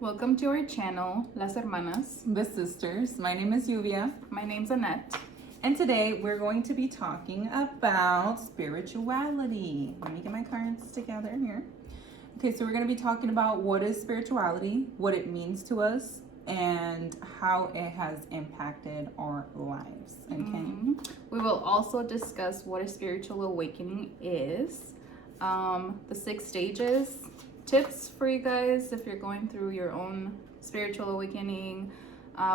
Welcome to our channel, Las Hermanas. The sisters. My name is Yuvia, My name's Annette. and today we're going to be talking about spirituality. Let me get my cards together here. Okay, so we're going to be talking about what is spirituality, what it means to us, and how it has impacted our lives. Okay. We will also discuss what a spiritual awakening is, the 6 stages, tips for you guys if you're going through your own spiritual awakening.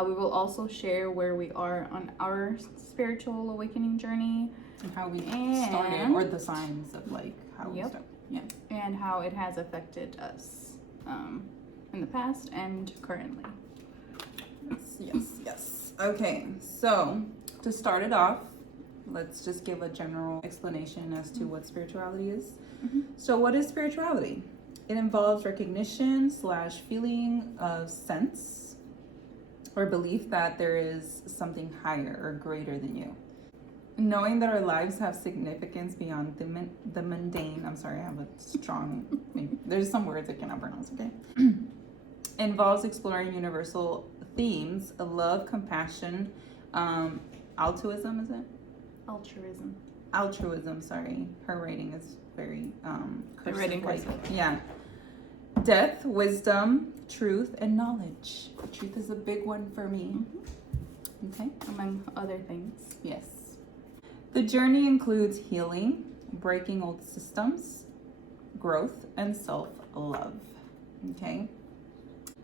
We will also share where we are on our spiritual awakening journey And how we started, or the signs of like how we started. Yeah. and how it has affected us in the past and currently. Yes. Okay, so to start it off, let's just give a general explanation as to what spirituality is. So what is spirituality? It involves recognition / feeling of sense or belief that there is something higher or greater than you. Knowing that our lives have significance beyond the mundane. I'm sorry, I have a strong, there's some words I cannot pronounce, okay? Involves exploring universal themes of love, compassion, altruism, is it? Altruism, sorry. Her rating is very cursive. Yeah. Death, wisdom, truth, and knowledge. Truth is a big one for me. Okay. Among other things. Yes. The journey includes healing, breaking old systems, growth, and self-love.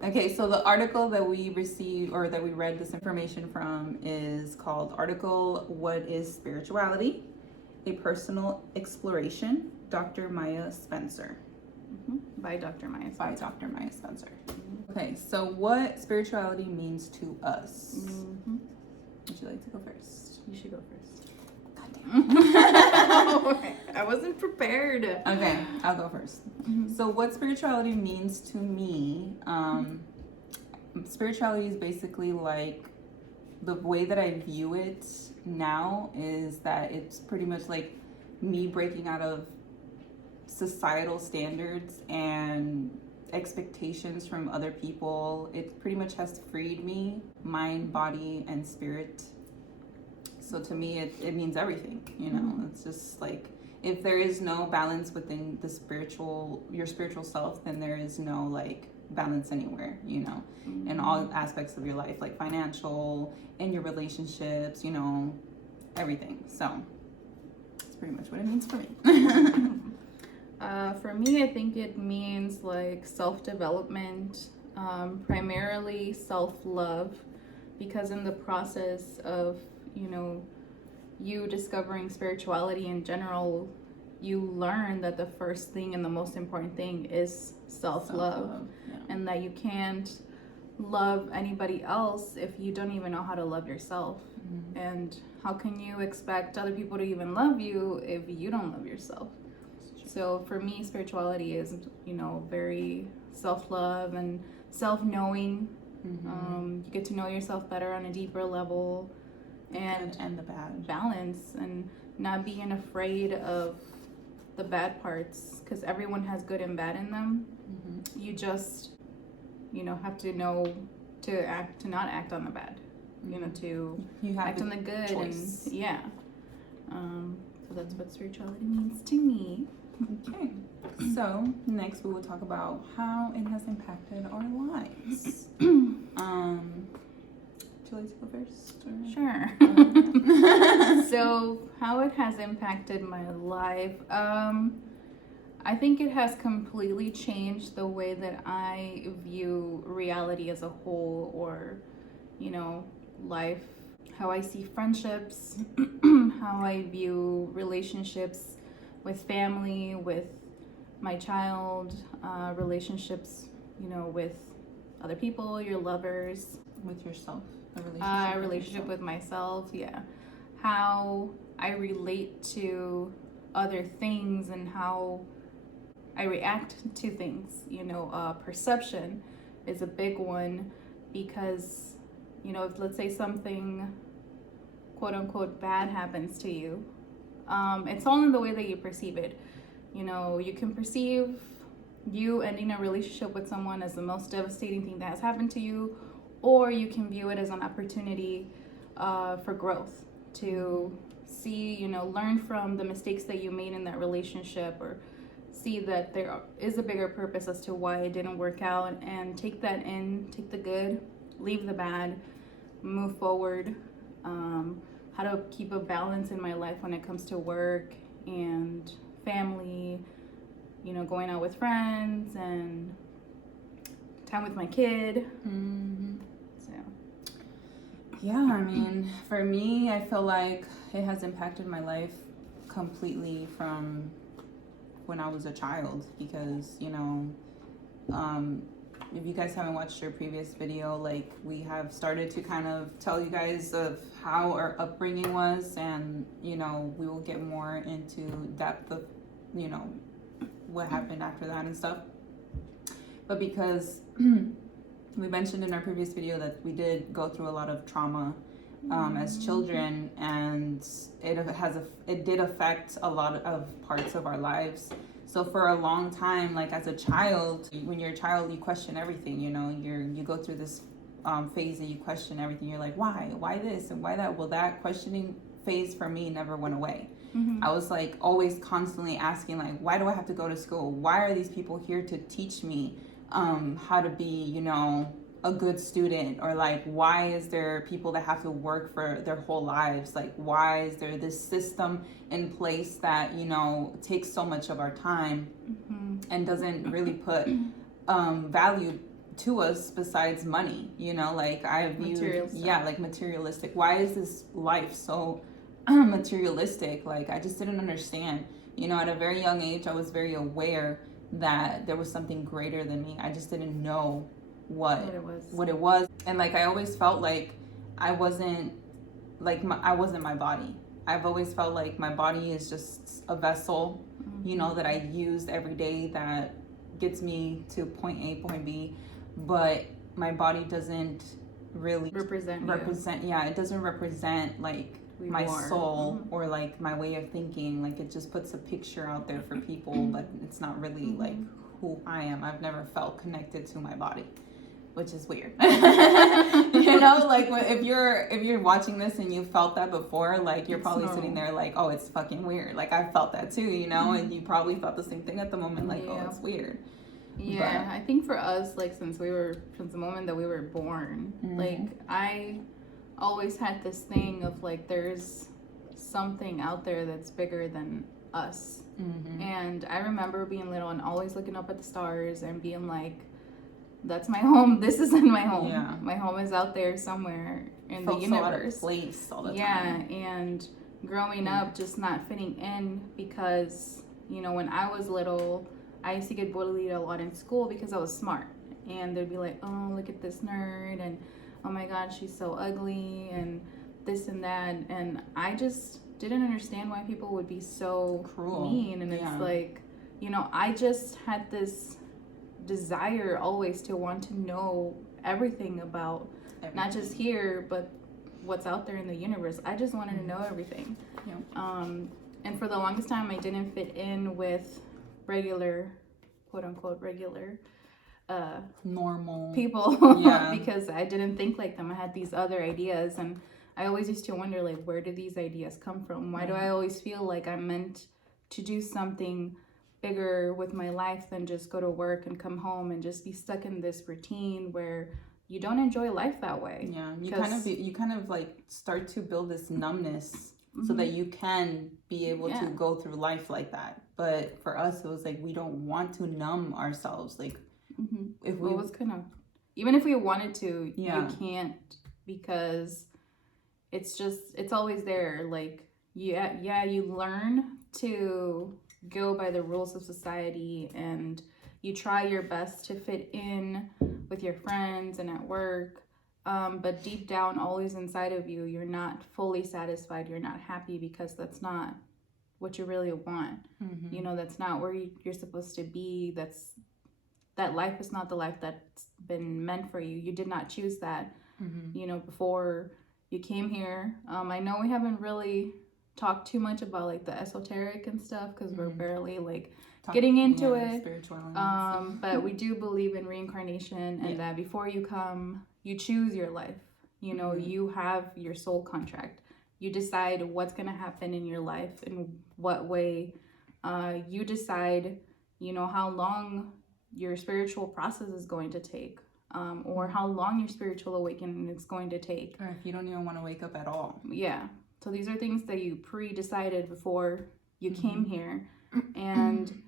Okay, so the article that we received or that we read this information from is called Article What is Spirituality? A Personal Exploration, Dr. Maya Spencer. By Dr. Maya Spencer. Okay, so what spirituality means to us? Would you like to go first? You should go first. God damn. I wasn't prepared. Okay, I'll go first. So what spirituality means to me, spirituality is basically like the way that I view it now is that it's pretty much like me breaking out of societal standards and expectations from other people. It pretty much has freed me, mind, body, and spirit. So to me, it means everything, you know. It's just like if there is no balance within your spiritual self, then there is no like balance anywhere, you know, in all aspects of your life, like financial, in your relationships, you know, everything. So that's pretty much what it means for me. For me, I think it means like self-development, primarily self-love, because in the process of, you know, you discovering spirituality in general, you learn that the first thing and the most important thing is self-love. Yeah. And that you can't love anybody else if you don't even know how to love yourself. And how can you expect other people to even love you if you don't love yourself? So for me, spirituality is, you know, very self-love and self-knowing. You get to know yourself better on a deeper level, and the bad balance, and not being afraid of the bad parts, because everyone has good and bad in them. You just, you know, have to know to not act on the bad, you know, to act on the good choice. And yeah. So that's what spirituality means to me. Okay, so next we will talk about how it has impacted our lives. Would you like to go first? Or? Sure. So how it has impacted my life, I think it has completely changed the way that I view reality as a whole, or, you know, life, how I see friendships, how I view relationships with family, with my child, relationships, you know, with other people, your lovers. With yourself, A relationship with myself, yeah. How I relate to other things and how I react to things, you know. Perception is a big one, because, you know, if let's say something quote unquote bad happens to you, it's all in the way that you perceive it. You know, you can perceive you ending a relationship with someone as the most devastating thing that has happened to you, or you can view it as an opportunity for growth, to see, learn from the mistakes that you made in that relationship, or see that there is a bigger purpose as to why it didn't work out, and take that in, take the good, leave the bad, move forward. How to keep a balance in my life when it comes to work and family, going out with friends and time with my kid. So yeah, I mean, for me, I feel like it has impacted my life completely from when I was a child, because if you guys haven't watched your previous video, like, we have started to kind of tell you guys of how our upbringing was, and we will get more into depth of what happened after that and stuff. But because we mentioned in our previous video that we did go through a lot of trauma as children, and it did affect a lot of parts of our lives. So for a long time, like, as a child, when you're a child, you question everything. You go through this phase and you question everything. You're like, why this and why that? Well, that questioning phase for me never went away. I was like always constantly asking, like, why do I have to go to school? Why are these people here to teach me how to be, a good student? Or like, why is there people that have to work for their whole lives? Like, why is there this system in place that takes so much of our time and doesn't really put value to us besides money? Like, I view, like, materialistic. Why is this life so materialistic? Like, I just didn't understand. At a very young age, I was very aware that there was something greater than me. I just didn't know what it was. And like, I always felt like I wasn't I wasn't my body. I've always felt like my body is just a vessel, that I use every day, that gets me to point A, point B, but my body doesn't really represent. Yeah, it doesn't represent like my soul or like my way of thinking. Like, it just puts a picture out there for people, but it's not really like who I am. I've never felt connected to my body, which is weird. Like, if you're watching this and you felt that before, like, you're probably sitting there like, oh, it's fucking weird. Like, I felt that too, and you probably felt the same thing at the moment, like, oh, it's weird. Yeah, but I think for us, like, since the moment that we were born, like, I always had this thing of like, there's something out there that's bigger than us. And I remember being little and always looking up at the stars and being like, that's my home. This isn't my home. Yeah. My home is out there somewhere in the universe. So out of place all the time. Yeah, and growing up just not fitting in, because when I was little, I used to get bullied a lot in school because I was smart, and they'd be like, oh, look at this nerd, and oh my god, she's so ugly, and this and that, and I just didn't understand why people would be so cruel, mean. And it's like, I just had this desire always to want to know everything about not just here, but what's out there in the universe. I just wanted to know everything. And for the longest time, I didn't fit in with regular, quote unquote regular normal people because I didn't think like them. I had these other ideas, and I always used to wonder, like, where do these ideas come from? Why do I always feel like I'm meant to do something bigger with my life than just go to work and come home and just be stuck in this routine where you don't enjoy life that way? Yeah, you kind of like start to build this numbness so that you can be able to go through life like that. But for us, it was like, we don't want to numb ourselves. Like, if we was kind of, even if we wanted to, you can't, because it's always there. Like, you learn to go by the rules of society, and you try your best to fit in with your friends and at work, but deep down, always inside of you, you're not fully satisfied. You're not happy, because that's not what you really want. That's not where you're supposed to be. That life is not the life that's been meant for you. You did not choose that before you came here. I know we haven't really talk too much about like the esoteric and stuff, because we're barely like getting into it. Spiritual elements. But we do believe in reincarnation, and that before you come, you choose your life. You know, you have your soul contract. You decide what's going to happen in your life, in what way. You decide, you know, how long your spiritual process is going to take, or how long your spiritual awakening is going to take. Or if you don't even want to wake up at all. Yeah. So these are things that you pre-decided before you came here. And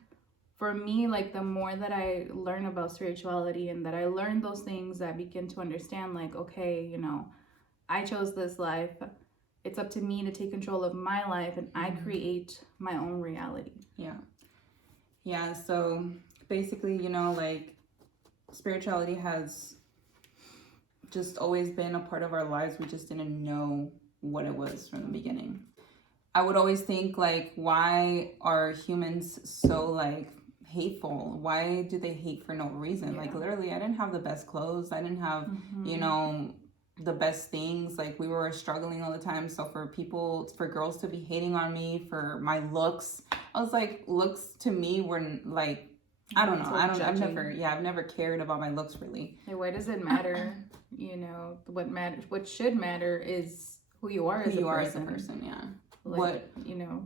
for me, like, the more that I learn about spirituality and that I learn those things, I begin to understand, like, okay, you know, I chose this life. It's up to me to take control of my life, and I create my own reality. Yeah, so basically, you know, like, spirituality has just always been a part of our lives. We just didn't know what it was from the beginning. I would always think, like, why are humans so, like, hateful? Why do they hate for no reason? Like, literally, I didn't have the best clothes. I didn't have, you know, the best things. Like, we were struggling all the time. So for girls to be hating on me for my looks, I was like, looks to me were like, I don't know. I've never cared about my looks, really. Like, why does it matter? You know, what should matter is who you are as a person. Yeah. Like,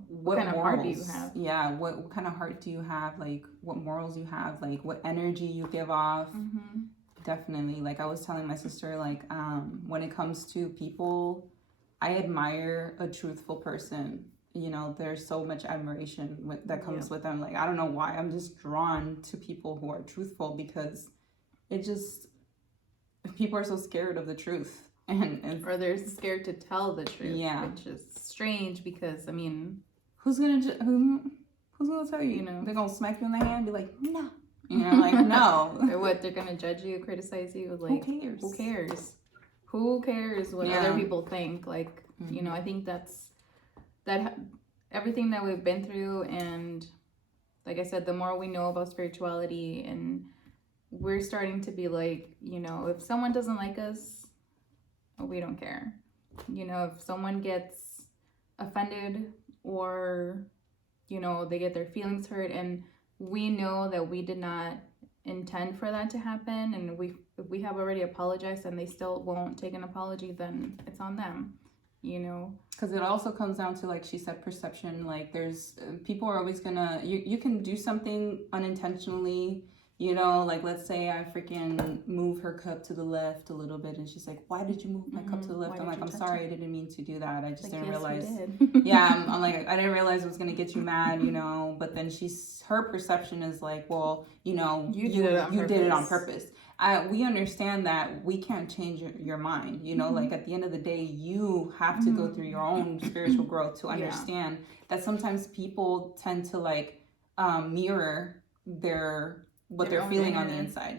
what kind of heart do you have? Yeah, what kind of heart do you have? Like, what morals you have? Like, what energy you give off? Definitely. Like, I was telling my sister, like, when it comes to people, I admire a truthful person. You know, there's so much admiration that comes with them. Like, I don't know why. I'm just drawn to people who are truthful, because people are so scared of the truth. Or they're scared to tell the truth, which is strange, because I mean, who's gonna tell you? You know, they're gonna smack you in the hand and be like, no, you know, like, no. They're gonna judge you, criticize you. Like, who cares what other people think? Like, you know, I think that everything that we've been through, and like I said, the more we know about spirituality, and we're starting to be like, you know, if someone doesn't like us, we don't care. You know, if someone gets offended, or, you know, they get their feelings hurt, and we know that we did not intend for that to happen, and if we have already apologized and they still won't take an apology, then it's on them, you know. Because it also comes down to, like she said, perception. Like, there's people are always gonna, you can do something unintentionally. You know, like, let's say I freaking move her cup to the left a little bit, and she's like, why did you move my cup to the left? I'm like, I'm sorry, I didn't mean to do that. I just didn't realize. I'm like, I didn't realize it was going to get you mad, you know. But then her perception is like, well, you know, you did it on purpose. We understand that we can't change your mind, you know, like, at the end of the day, you have to go through your own spiritual growth to understand that sometimes people tend to, like, mirror what they're feeling on the inside.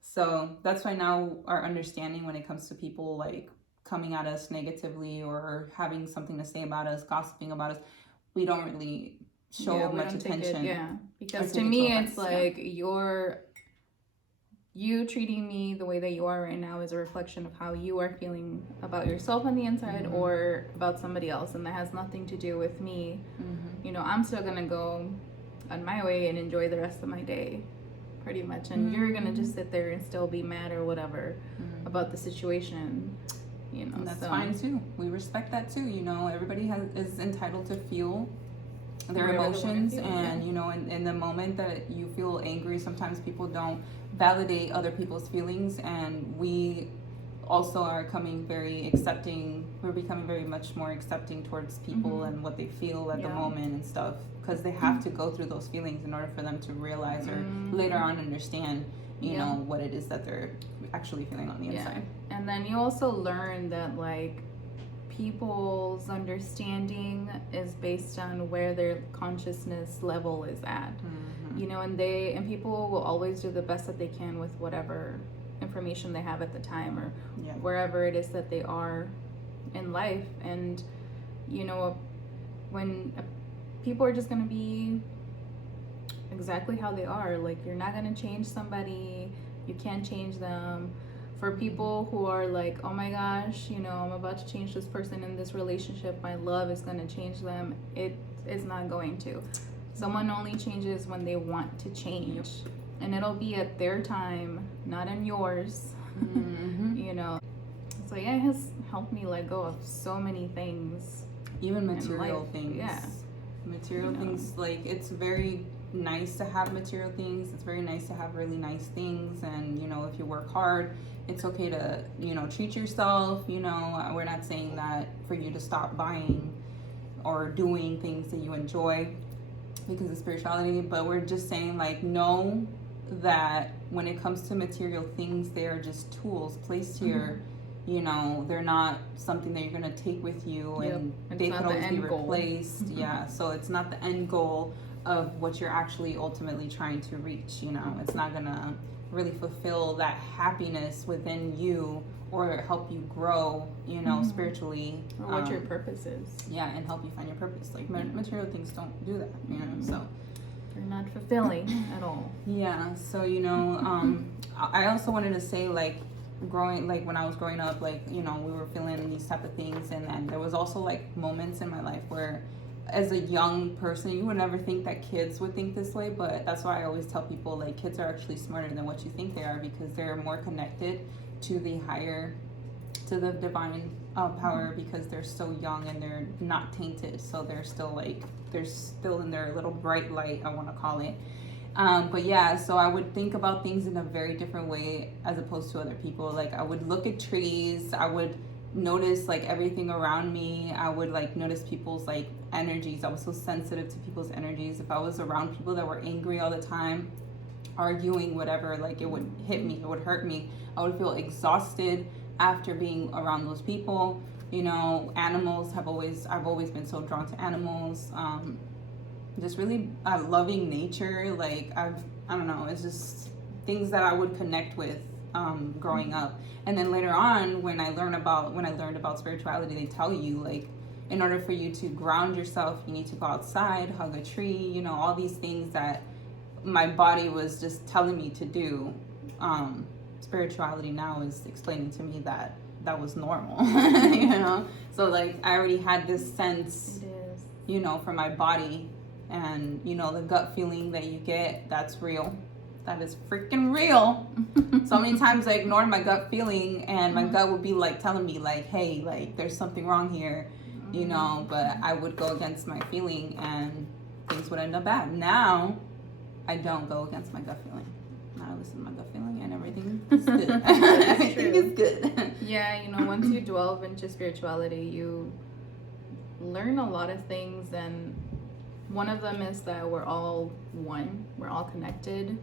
So that's why now our understanding when it comes to people, like, coming at us negatively or having something to say about us, gossiping about us, we don't really show much attention. Because to me, it's like you treating me the way that you are right now is a reflection of how you are feeling about yourself on the inside, or about somebody else, and that has nothing to do with me. You know, I'm still gonna go on my way and enjoy the rest of my day, pretty much, and you're gonna just sit there and still be mad or whatever about the situation, you know. And that's fine too. We respect that too. You know, everybody is entitled to feel their emotions, and you know, in the moment that you feel angry, sometimes people don't validate other people's feelings, and we also are becoming very much more accepting towards people and what they feel at the moment and stuff, because they have to go through those feelings in order for them to realize or later on understand, you know, what it is that they're actually feeling on the inside. And then you also learn that, like, people's understanding is based on where their consciousness level is at. You know, and people will always do the best that they can with whatever information they have at the time, or wherever it is that they are in life. And, you know, when people are just going to be exactly how they are, like, you're not going to change somebody, you can't change them. For people who are like, oh my gosh, you know, I'm about to change this person in this relationship, my love is going to change them, it is not going to. Someone only changes when they want to change, and it'll be at their time, not in yours. You know, so yeah, it has helped me let go of so many things, even in material life. things. Yeah. Material things, like, it's very nice to have material things. It's very nice to have really nice things, and if you work hard, it's okay to treat yourself. We're not saying that for you to stop buying or doing things that you enjoy because of spirituality, but we're just saying, like, know that when it comes to material things, they are just tools placed here. They're not something that you're going to take with you, and they could always be replaced. Yeah, so it's not the end goal of what you're actually ultimately trying to reach. It's not going to really fulfill that happiness within you or help you grow, spiritually. Or what your purpose is. Yeah, and help you find your purpose. Like, material things don't do that, so. They're not fulfilling at all. Yeah, so, I also wanted to say, like, when I was growing up, like, we were feeling these type of things, and then there was also, like, moments in my life where, as a young person, you would never think that kids would think this way, but that's why I always tell people, like, kids are actually smarter than what you think they are, because they're more connected to the divine power, because they're so young and they're not tainted, so they're still in their little bright light, I want to call it. But yeah, so I would think about things in a very different way as opposed to other people. Like, I would look at trees, I would notice, like, everything around me. I would, like, notice people's, like, energies. I was so sensitive to people's energies. If I was around people that were angry all the time, arguing, whatever, like, it would hit me, it would hurt me. I would feel exhausted after being around those people. Animals I've always been so drawn to animals. Just really loving nature. Like, I don't know, it's just things that I would connect with growing up. And then later on, when I learned about spirituality, they tell you, like, in order for you to ground yourself, you need to go outside, hug a tree, all these things that my body was just telling me to do. Spirituality now is explaining to me that was normal. So, like, I already had this sense, from my body, and the gut feeling that you get, that's real. That is freaking real. So many times I ignored my gut feeling, and my gut would be, like, telling me, like, hey, like, there's something wrong here, but I would go against my feeling and things would end up bad. Now I don't go against my gut feeling. Now I listen to my gut feeling, and everything is good. Everything is good. Yeah, once you delve into spirituality, you learn a lot of things, and one of them is that we're all one. We're all connected.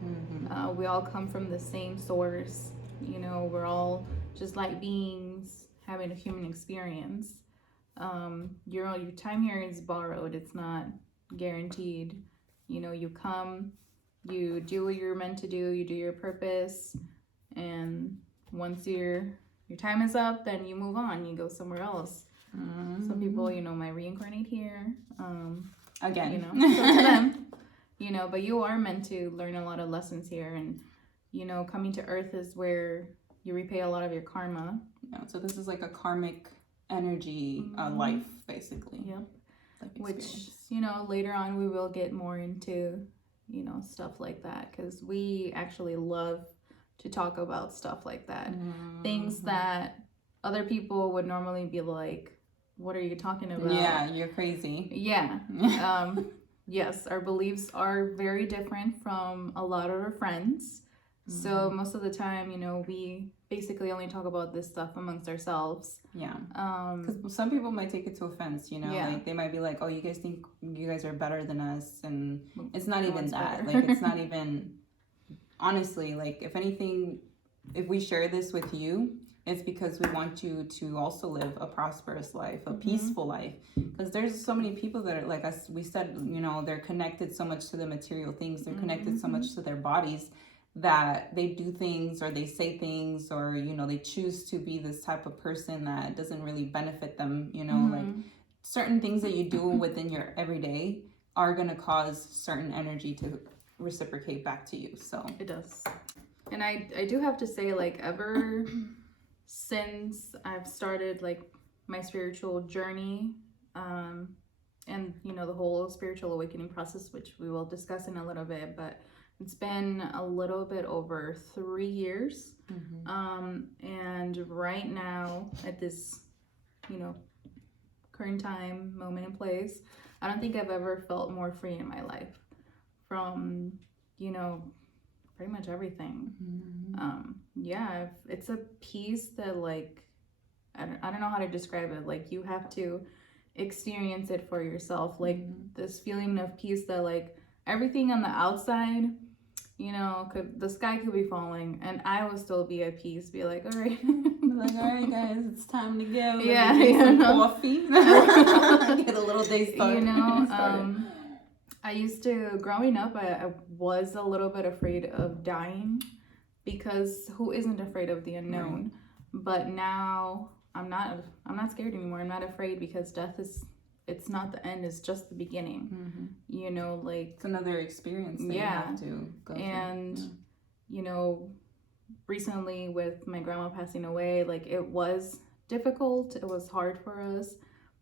We all come from the same source. We're all just like beings having a human experience. Your time here is borrowed. It's not guaranteed. You come, you do what you're meant to do. You do your purpose, and once your time is up, then you move on. You go somewhere else. Some people, might reincarnate here. Again, so to them, but you are meant to learn a lot of lessons here, and coming to Earth is where you repay a lot of your karma. Yeah, so this is like a karmic energy life, basically. Yep. Which later on we will get more into stuff like that, because we actually love to talk about stuff like that. Things that other people would normally be like, what are you talking about? Yeah, you're crazy. Yeah. Yes, our beliefs are very different from a lot of our friends. So most of the time, we basically only talk about this stuff amongst ourselves. Yeah. Because some people might take it to offense, like, they might be like, oh, you guys think you guys are better than us, and it's not even that. Like, it's not even, honestly, like, if anything, if we share this with you, it's because we want you to also live a prosperous life, a peaceful life. Because there's so many people that are, like us, we said, they're connected so much to the material things. They're connected so much to their bodies that they do things, or they say things, or, they choose to be this type of person that doesn't really benefit them. Like, certain things that you do within your everyday are going to cause certain energy to reciprocate back to you. So it does. And I do have to say, like, ever since I've started, like, my spiritual journey, and the whole spiritual awakening process, which we will discuss in a little bit, but it's been a little bit over 3 years. And right now at this current time, moment, and place, I don't think I've ever felt more free in my life from pretty much everything. Yeah, it's a peace that, like, I don't know how to describe it. Like, you have to experience it for yourself. Like, this feeling of peace that, like, everything on the outside, the sky could be falling and I will still be at peace, be like, all right. Like, all right, guys, it's time to go. Yeah, drink some coffee. Get a little day started. I used to, growing up, I was a little bit afraid of dying, because who isn't afraid of the unknown? Right. But now I'm not scared anymore. I'm not afraid, because death it's not the end, it's just the beginning. Like, it's another experience that you have to go through. And recently with my grandma passing away, like, it was difficult, it was hard for us,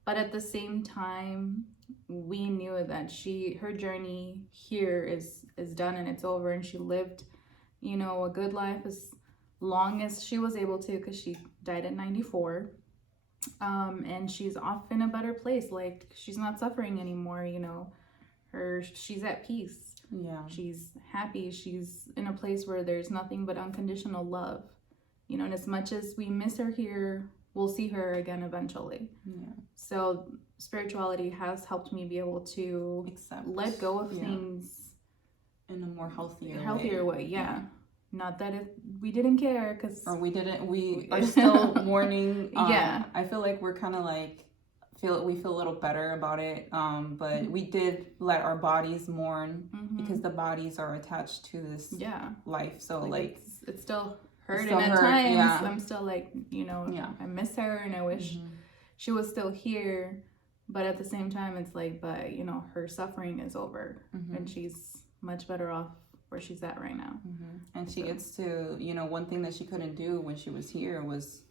but at the same time we knew that her journey here is done and it's over, and she lived a good life as long as she was able to, because she died at 94. And she's off in a better place. Like, she's not suffering anymore. She's at peace. Yeah, she's happy. She's in a place where there's nothing but unconditional love. And as much as we miss her here, we'll see her again eventually. Yeah. So spirituality has helped me be able to let go of things in a more healthier way. Yeah. Not that we didn't care, we are still mourning. Yeah. I feel like we're kind of like we feel a little better about it. But we did let our bodies mourn, because the bodies are attached to this life. So like it's still hurting at times. Yeah. I'm still like, I miss her and I wish she was still here. But at the same time, it's like, but her suffering is over, and she's much better off where she's at right now. And she gets to, one thing that she couldn't do when she was here was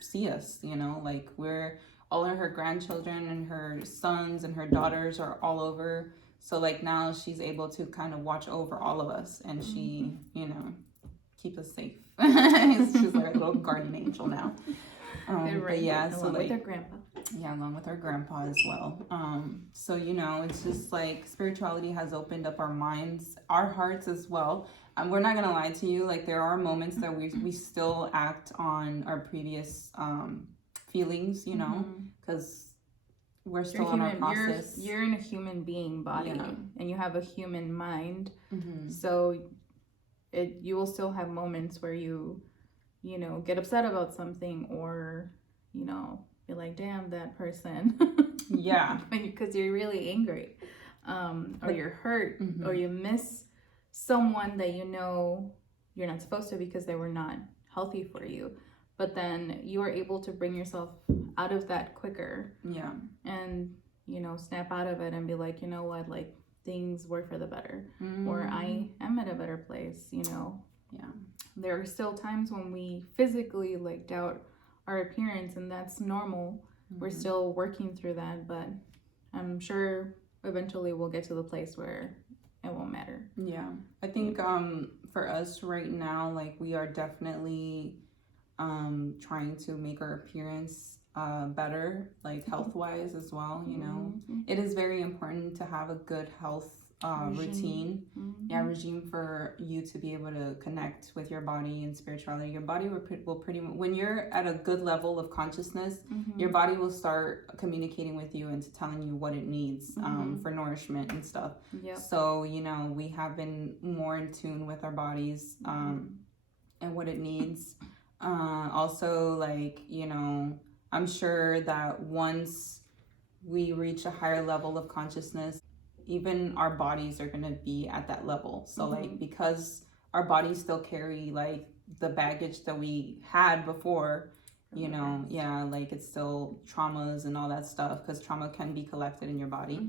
see us, like, we're all of her grandchildren and her sons and her daughters are all over. So like, now she's able to kind of watch over all of us, and she, keep us safe. She's like a little guardian angel now. But yeah, so like, with her grandpa. Yeah, along with our grandpa as well. So, it's just like spirituality has opened up our minds, our hearts as well. We're not going to lie to you. Like, there are moments that we still act on our previous feelings, because we're still on our process. You're in a human being body, and you have a human mind. So you will still have moments where you get upset about something, or, be like, damn, that person. Yeah. Because you're really angry, or you're hurt, or you miss someone that you're not supposed to, because they were not healthy for you. But then you are able to bring yourself out of that quicker. Yeah. And, snap out of it and be like, you know what, like, things were for the better, or I am at a better place, Yeah. There are still times when we physically, like, doubt our appearance, and that's normal. We're still working through that, but I'm sure eventually we'll get to the place where it won't matter. Yeah. I think for us right now, like, we are definitely trying to make our appearance better, like, health-wise as well. It is very important to have a good health routine, regime for you to be able to connect with your body and spirituality. Your body will pretty much, when you're at a good level of consciousness, your body will start communicating with you and telling you what it needs for nourishment and stuff. Yep. So we have been more in tune with our bodies and what it needs. Also, like, I'm sure that once we reach a higher level of consciousness, even our bodies are going to be at that level. So like, because our bodies still carry, like, the baggage that we had before, like, it's still traumas and all that stuff, because trauma can be collected in your body.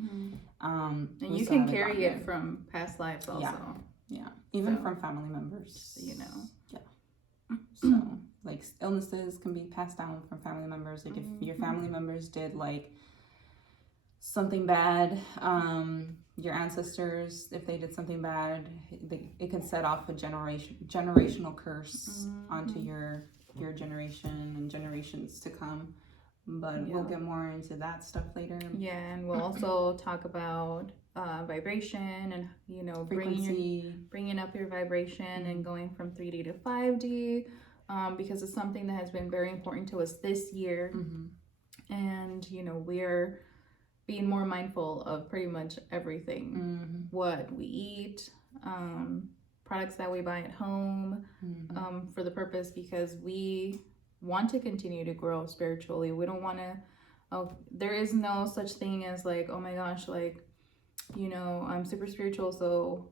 And you can carry it from past lives also. Yeah. Even from family members. Yeah. So like, illnesses can be passed down from family members. Like, if your family members did, like, something bad, your ancestors, if they did something bad, it can set off a generational curse onto your generation and generations to come. But we'll get more into that stuff later. Yeah, and we'll also talk about vibration and, you know, bringing up your vibration and going from 3D to 5D, because it's something that has been very important to us this year. And, you know, we're being more mindful of pretty much everything, what we eat, products that we buy at home, for the purpose, because we want to continue to grow spiritually. We don't want to, there is no such thing as like, oh my gosh, like, you know, I'm super spiritual, so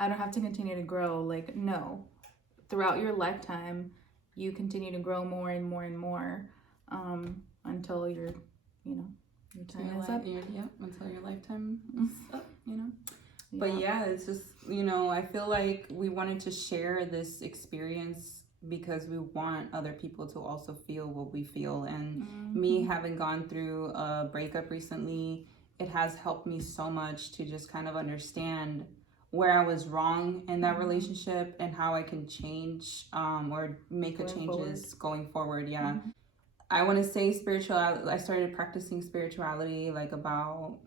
I don't have to continue to grow. Like, no, throughout your lifetime, you continue to grow more and more and more, until you're, you know, your time is up. Until your lifetime is up, you know. But yeah, it's just, you know, I feel like we wanted to share this experience because we want other people to also feel what we feel. And me having gone through a breakup recently, it has helped me so much to just kind of understand where I was wrong in that relationship and how I can change, or make changes going forward. I want to say spirituality. I started practicing spirituality like about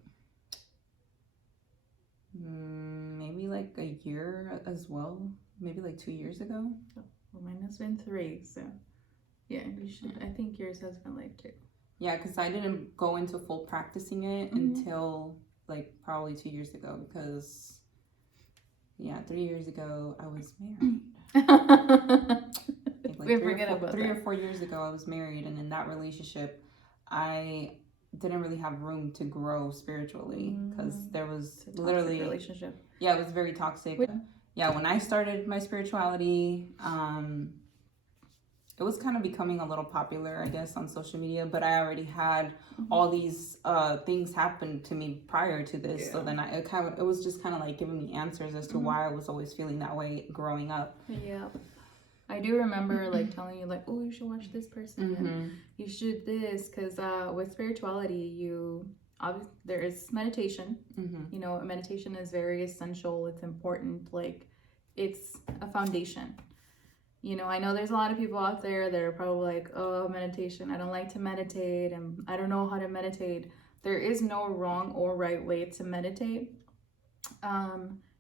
maybe like a year as well, maybe like 2 years ago. Well, mine has been 3, so yeah, you should. I think yours has been like 2. Yeah, because I didn't go into full practicing it until like probably 2 years ago, because 3 years ago I was married. Like 3 or 4 years ago I was married, and in that relationship I didn't really have room to grow spiritually because there was literally relationship. Yeah, it was very toxic. When I started my spirituality, it was kind of becoming a little popular, I guess, on social media, but I already had all these things happen to me prior to this. So then it was just kind of like giving me answers as to why I was always feeling that way growing up. Yeah. I do remember like telling you like, oh, you should watch this person and you should this, because with spirituality, there is meditation. You know, meditation is very essential. It's important. Like, it's a foundation. You know, I know there's a lot of people out there that are probably like, oh, meditation, I don't like to meditate and I don't know how to meditate. There is no wrong or right way to meditate.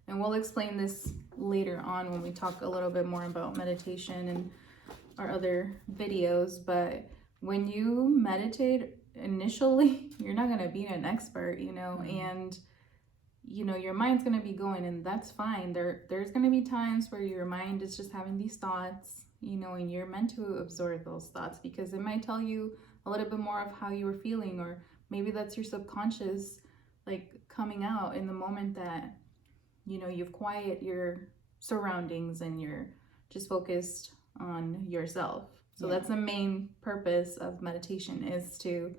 And we'll explain this later on when we talk a little bit more about meditation and our other videos. But when you meditate initially, you're not going to be an expert, you know, and, you know, your mind's going to be going, and that's fine. There's going to be times where your mind is just having these thoughts, you know, and you're meant to absorb those thoughts because it might tell you a little bit more of how you were feeling, or maybe that's your subconscious, like, coming out in the moment that, you know, you've quiet your surroundings and you're just focused on yourself. So that's the main purpose of meditation, is to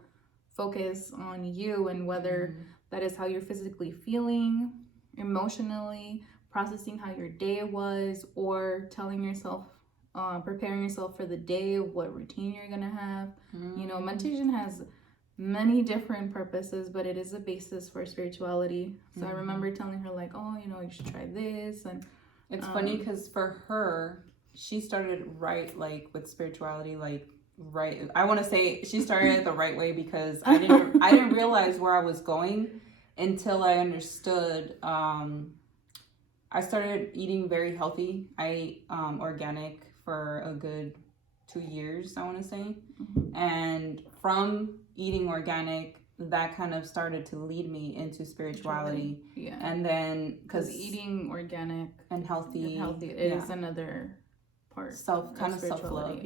focus on you, and whether that is how you're physically feeling, emotionally, processing how your day was, or telling yourself, preparing yourself for the day, what routine you're gonna have. You know, meditation has many different purposes, but it is a basis for spirituality. So I remember telling her like, oh, you know, you should try this. And it's funny because for her, she started with spirituality, I want to say she started it the right way, because I didn't realize where I was going until I understood. I started eating very healthy. I ate organic for a good 2 years, I want to say. And from eating organic, that kind of started to lead me into spirituality. Yeah. And then because eating organic and healthy is another part, self-love.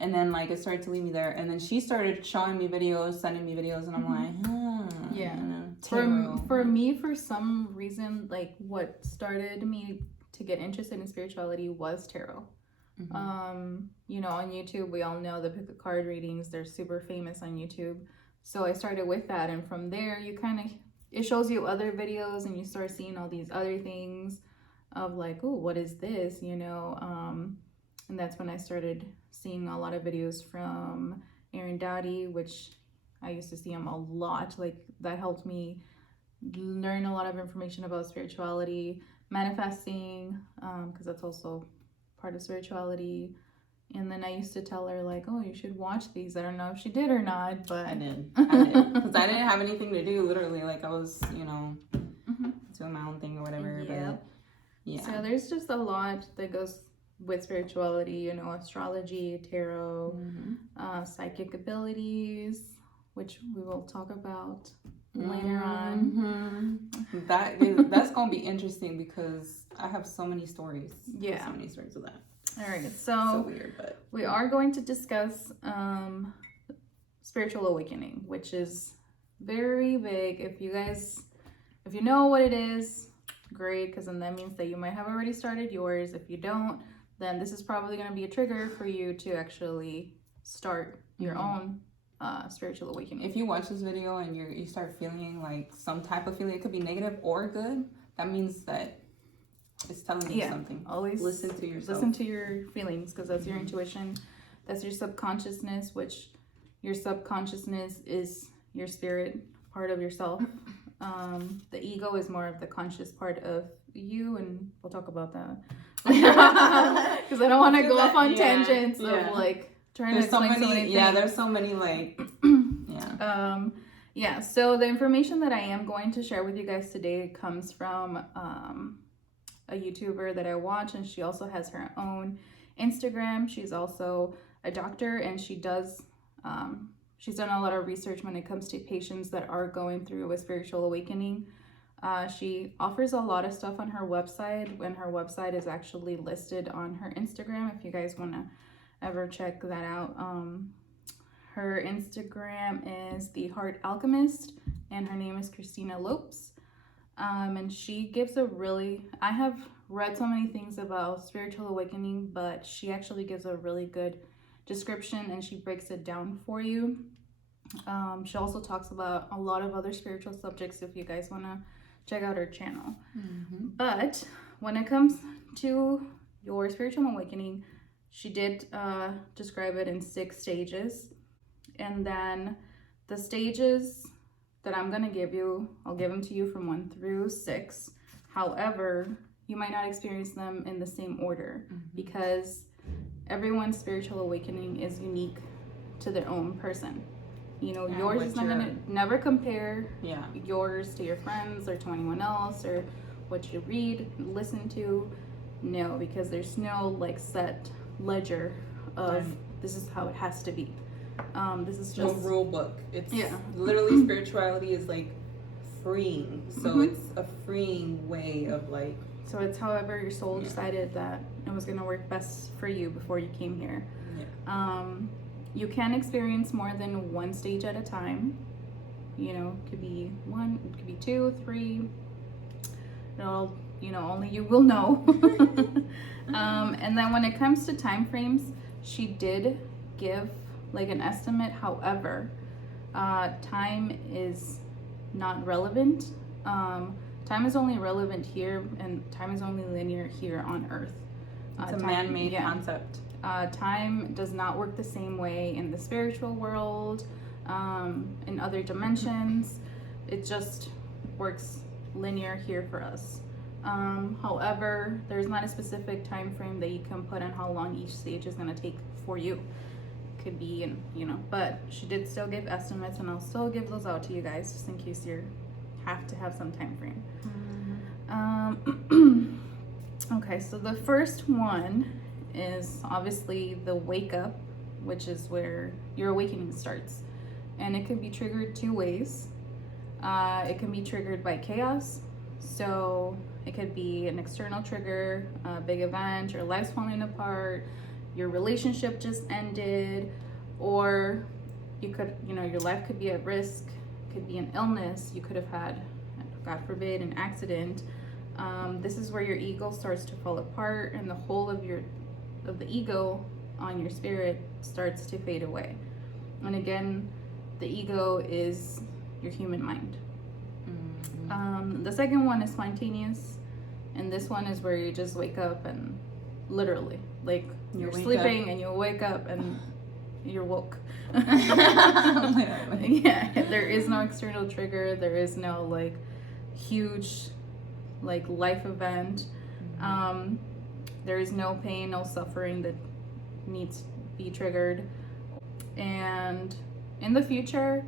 And then it started to lead me there, and then she started showing me videos, sending me videos, and I'm like, for me, for some reason, like, what started me to get interested in spirituality was tarot. You know, on YouTube, we all know the pick a card readings. They're super famous on YouTube. So I started with that, and from there, it shows you other videos, and you start seeing all these other things of like, oh, what is this, you know? And that's when I started seeing a lot of videos from Aaron Dowdy, which I used to see him a lot. Like, that helped me learn a lot of information about spirituality, manifesting, because that's also part of spirituality. And then I used to tell her, like, oh, you should watch these. I don't know if she did or not, but I did. Because I didn't have anything to do, literally. Like, I was, doing my own thing or whatever. Yeah. But yeah. So there's just a lot that goes with spirituality, astrology, tarot, psychic abilities, which we will talk about later on. That's gonna be interesting because I have so many stories. Yeah, so many stories of that. All right, so weird, but we are going to discuss spiritual awakening, which is very big. If you know what it is, great, because then that means that you might have already started yours. If you don't, then this is probably going to be a trigger for you to actually start your own spiritual awakening. If you watch this video and you start feeling like some type of feeling, it could be negative or good, that means that it's telling you something. Always listen to yourself. Listen to your feelings, because that's your intuition. That's your subconsciousness, which your subconsciousness is your spirit part of yourself. The ego is more of the conscious part of you, and we'll talk about that. Because I don't want to go off on tangents of like trying to explain so many things. Yeah, there's so many like so the information that I am going to share with you guys today comes from a YouTuber that I watch, and she also has her own Instagram. She's also a doctor, and she does she's done a lot of research when it comes to patients that are going through a spiritual awakening. She offers a lot of stuff on her website, and her website is actually listed on her Instagram if you guys want to ever check that out. Her Instagram is The Heart Alchemist, and her name is Christina Lopes. And she gives I have read so many things about spiritual awakening, but she actually gives a really good description, and she breaks it down for you. She also talks about a lot of other spiritual subjects if you guys want to check out her channel. But when it comes to your spiritual awakening, she did describe it in 6 stages. And then the stages that I'm going to give you, I'll give them to you from 1 through 6. However, you might not experience them in the same order, because everyone's spiritual awakening is unique to their own person. Yours is not going to never compare yours to your friends or to anyone else, or what you read, listen to. No, because there's no like set ledger of this is how it has to be. This is just no rule book. It's literally spirituality is like freeing. So it's a freeing way of like. So it's however your soul decided that it was going to work best for you before you came here. You can experience more than 1 stage at a time. It could be 1, it could be 2, 3. Only you will know. And then when it comes to time frames, she did give like an estimate. However, time is not relevant. Time is only relevant here, and time is only linear here on Earth. It's a man-made concept. Time does not work the same way in the spiritual world, in other dimensions. It just works linear here for us. However, there's not a specific time frame that you can put on how long each stage is going to take for you. Could be, but she did still give estimates, and I'll still give those out to you guys just in case you have to have some time frame. Okay, so the first one is obviously the wake up, which is where your awakening starts, and it can be triggered 2 ways. It can be triggered by chaos, so it could be an external trigger, a big event, your life's falling apart, your relationship just ended, or you could, your life could be at risk, could be an illness, you could have had, God forbid, an accident. This is where your ego starts to fall apart, and the whole of the ego on your spirit starts to fade away. And again, the ego is your human mind. The second one is spontaneous, and this one is where you just wake up and literally, like, you're sleeping and you wake up and you're woke. Literally. Yeah, there is no external trigger. There is no like huge like life event. There is no pain, no suffering that needs to be triggered. And in the future,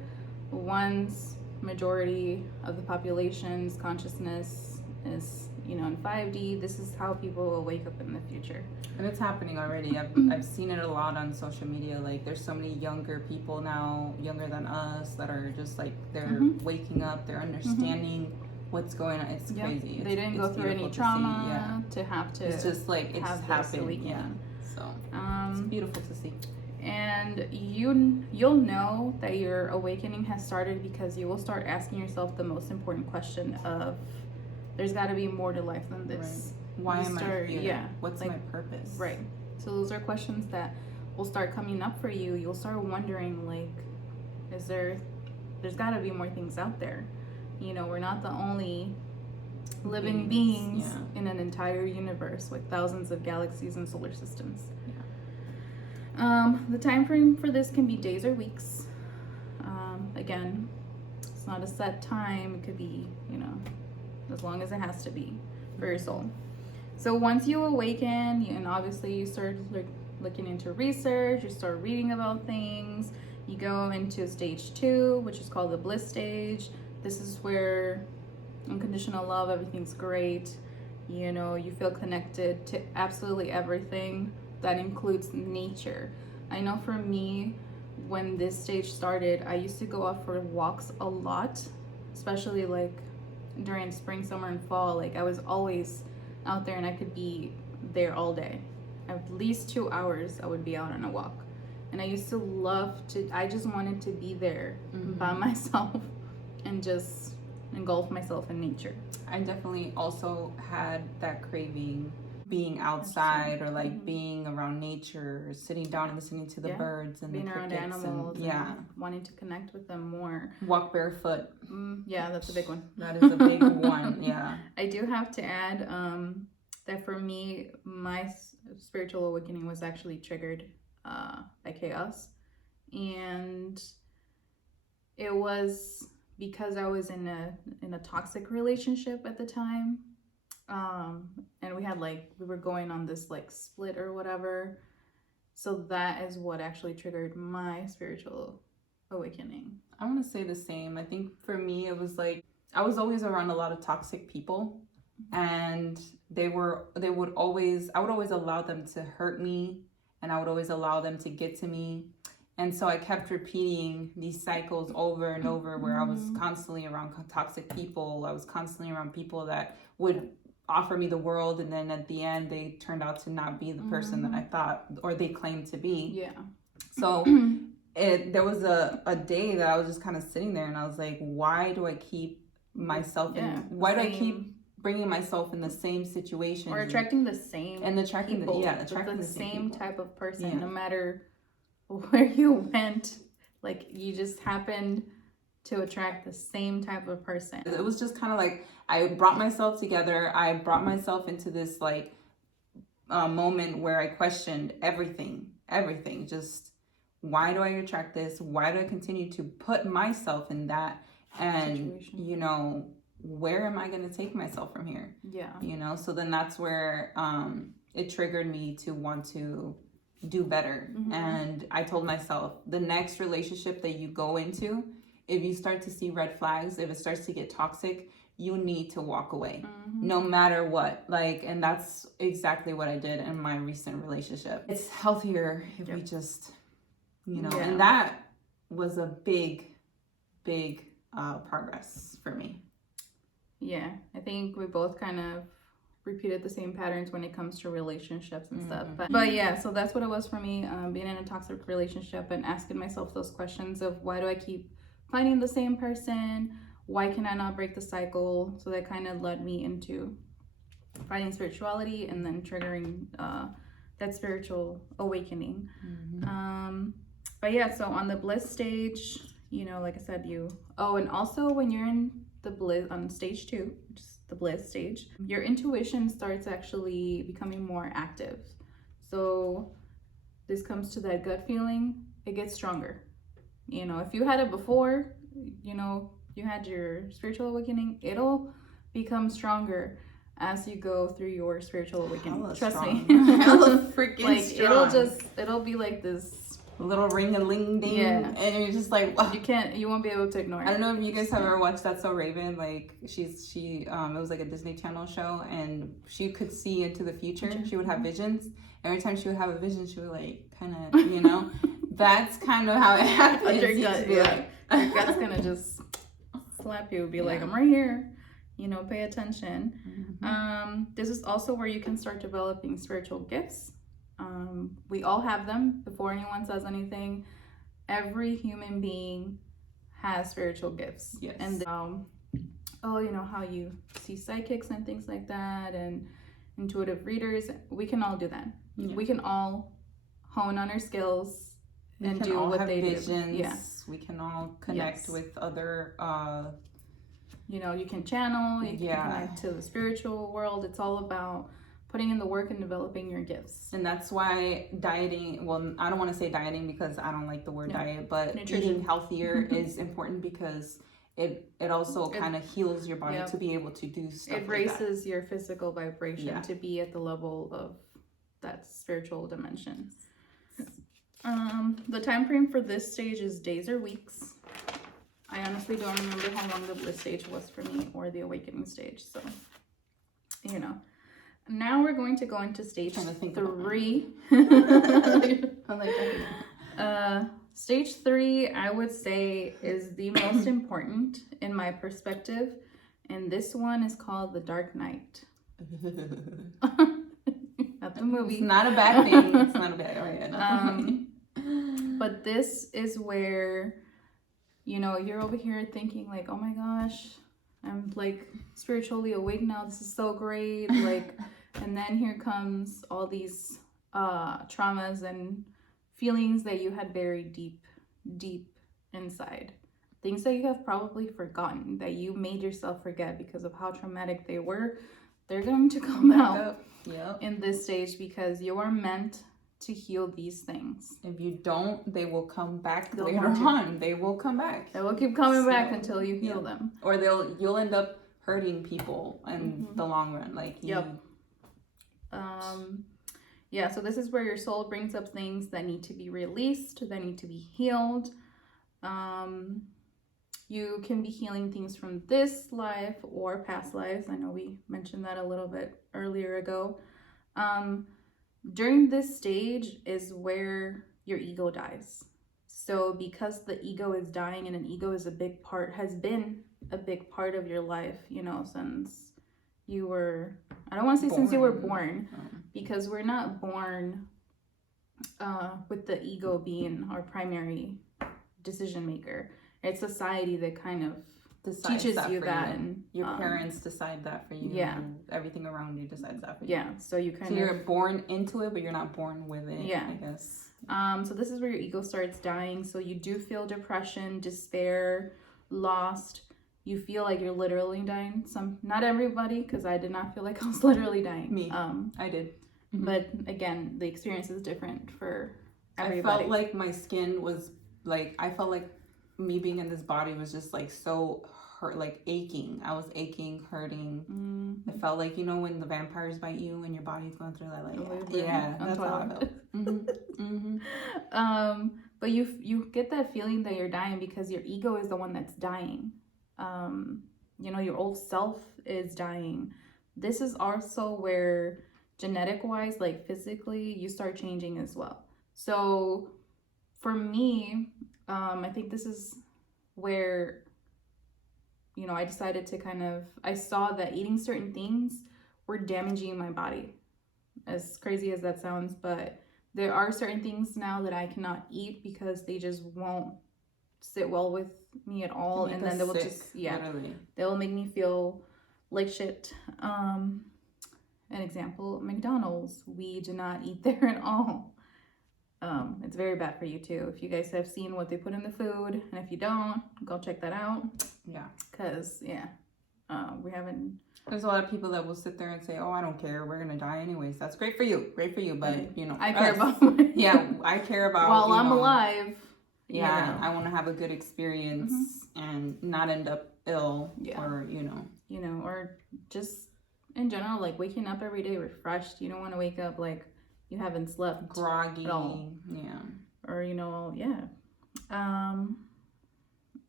once majority of the population's consciousness is, you know, in 5D, this is how people will wake up in the future. And it's happening already. I've seen it a lot on social media. Like, there's so many younger people now, younger than us, that are just like, they're waking up, they're understanding what's going on. It's crazy. They didn't go through any trauma to have to. It's just like, it's happening. Yeah. So it's beautiful to see. And you'll know that your awakening has started because you will start asking yourself the most important question of, there's got to be more to life than this. Right. Why am I here? Yeah. What's my purpose? Right. So those are questions that will start coming up for you. You'll start wondering, like, there's got to be more things out there. You know, we're not the only living beings in an entire universe with thousands of galaxies and solar systems. The time frame for this can be days or weeks. Again, it's not a set time. It could be, you know, as long as it has to be for your soul. So once you awaken, and obviously you start looking into research, you start reading about things, you go into stage 2, which is called the bliss stage. This is where unconditional love, everything's great. You know, you feel connected to absolutely everything. That includes nature. I know for me, when this stage started, I used to go out for walks a lot, especially like during spring, summer, and fall. Like, I was always out there, and I could be there all day. At least 2 hours I would be out on a walk. And I used to love to, I just wanted to be there by myself and just engulf myself in nature. I definitely also had that craving, being outside or like being around nature, or sitting down and listening to the birds and being the around crickets animals, and wanting to connect with them more. Walk barefoot. Yeah, that's a big one. That is a big one. Yeah. I do have to add that for me, my spiritual awakening was actually triggered by chaos, and it was because I was in a toxic relationship at the time. And we were going on this like split or whatever. So that is what actually triggered my spiritual awakening. I want to say the same. I think for me, it was like, I was always around a lot of toxic people, and I would always allow them to hurt me, and I would always allow them to get to me. And so I kept repeating these cycles over and over, where I was constantly around toxic people. I was constantly around people that would offer me the world, and then at the end they turned out to not be the person that I thought or they claimed to be. Yeah. So there was a day that I was just kind of sitting there, and I was like, why do I keep myself do I keep bringing myself in the same situation, or attracting the same attracting people, the same type of person, no matter where you went, like you just happened to attract the same type of person. It was just kind of like, I brought myself together. I brought myself into this like moment where I questioned everything. Just, why do I attract this? Why do I continue to put myself in that? And situation? You know, where am I going to take myself from here? Yeah. You know, so then that's where it triggered me to want to do better. And I told myself, the next relationship that you go into, if you start to see red flags, if it starts to get toxic, you need to walk away, no matter what. Like, and that's exactly what I did in my recent relationship. It's healthier if we just, you know, and that was a big progress for me. Yeah, I think we both kind of repeated the same patterns when it comes to relationships and stuff. But yeah, so that's what it was for me, being in a toxic relationship and asking myself those questions of, why do I keep finding the same person? Why can I not break the cycle? So that kind of led me into finding spirituality and then triggering that spiritual awakening. But yeah, so on the bliss stage, you know, like I said, and also when you're in the bliss on stage 2, which is the bliss stage, your intuition starts actually becoming more active. So this comes to that gut feeling, it gets stronger. You know, if you had it before, you know, you had your spiritual awakening, it'll become stronger as you go through your spiritual awakening. Hella Trust strong. me. Hella freaking like strong. it'll be like this little ring-a-ling ding, Yeah. and you're just like, wow. You won't be able to ignore it. I don't know if you guys have ever watched That's So Raven. Like it was like a Disney Channel show, and she could see into the future. She would have visions. Every time she would have a vision, she would like kind of, you know, that's kind of how it happens. Your gut, yeah. Your gut's gonna just slap you, be like, I'm right here. You know, pay attention. This is also where you can start developing spiritual gifts. We all have them before anyone says anything. Every human being has spiritual gifts. Yes. And you know how you see psychics and things like that, and intuitive readers. We can all do that. Yeah. We can all hone on our skills and do what they do. Yeah. We can all connect with other. You know, you can channel. You can connect to the spiritual world. It's all about putting in the work and developing your gifts. And that's why dieting, well, I don't want to say dieting because I don't like the word diet, but nutrition. Eating healthier is important because it also kind of heals your body to be able to do stuff. It raises your physical vibration to be at the level of that spiritual dimension. The time frame for this stage is days or weeks. I honestly don't remember how long the bliss stage was for me or the awakening stage. So, you know. Now we're going to go into stage 3. I'm like, stage 3, I would say, is the most important in my perspective. And this one is called the Dark Night. Not the movie. It's not a bad thing. It's not a bad thing. But this is where, you know, you're over here thinking like, oh my gosh, I'm like spiritually awake now. This is so great. Like, and then here comes all these traumas and feelings that you had buried deep inside. Things that you have probably forgotten, that you made yourself forget because of how traumatic they were. They're going to come out in this stage because you are meant to heal these things. If you don't, they will come back later on. They will come back. They will keep coming back until you heal them. Or you'll end up hurting people in the long run. Like so this is where your soul brings up things that need to be released, that need to be healed. You can be healing things from this life or past lives. I know we mentioned that a little bit earlier ago. During this stage is where your ego dies. So because the ego is dying, and an ego is has been a big part of your life, you know, since you were, I don't want to say since you were born, because we're not born with the ego being our primary decision maker. It's society that kind of teaches you that. And your parents decide that for you. Yeah. And everything around you decides that for you. Yeah. So you're born into it, but you're not born with it. Yeah. I guess. So this is where your ego starts dying. So you do feel depression, despair, lost. You feel like you're literally dying. Not everybody, because I did not feel like I was literally dying. Me. I did. But again, the experience is different for everybody. I felt like my skin was I felt like me being in this body was just like so hurt, like aching. I was aching, hurting. It felt like, you know, when the vampires bite you and your body's going through that, like, that's how I felt. But you get that feeling that you're dying because your ego is the one that's dying. You know, your old self is dying. This is also where genetic wise, like physically, you start changing as well. So for me, I think this is where, you know, I decided to I saw that eating certain things were damaging my body. As crazy as that sounds, but there are certain things now that I cannot eat because they just won't sit well with me at all. And then they will they will make me feel like shit. An example, McDonald's. We do not eat there at all. It's very bad for you too. If you guys have seen what they put in the food, and if you don't, go check that out. Yeah. Cause We haven't. There's a lot of people that will sit there and say, "Oh, I don't care. We're gonna die anyways." That's great for you. Great for you. But you know, I care about. Yeah, I care about. While I'm alive. Yeah, you know. I want to have a good experience and not end up ill or or just in general, like waking up every day refreshed. You don't want to wake up like you haven't slept, groggy at all. Or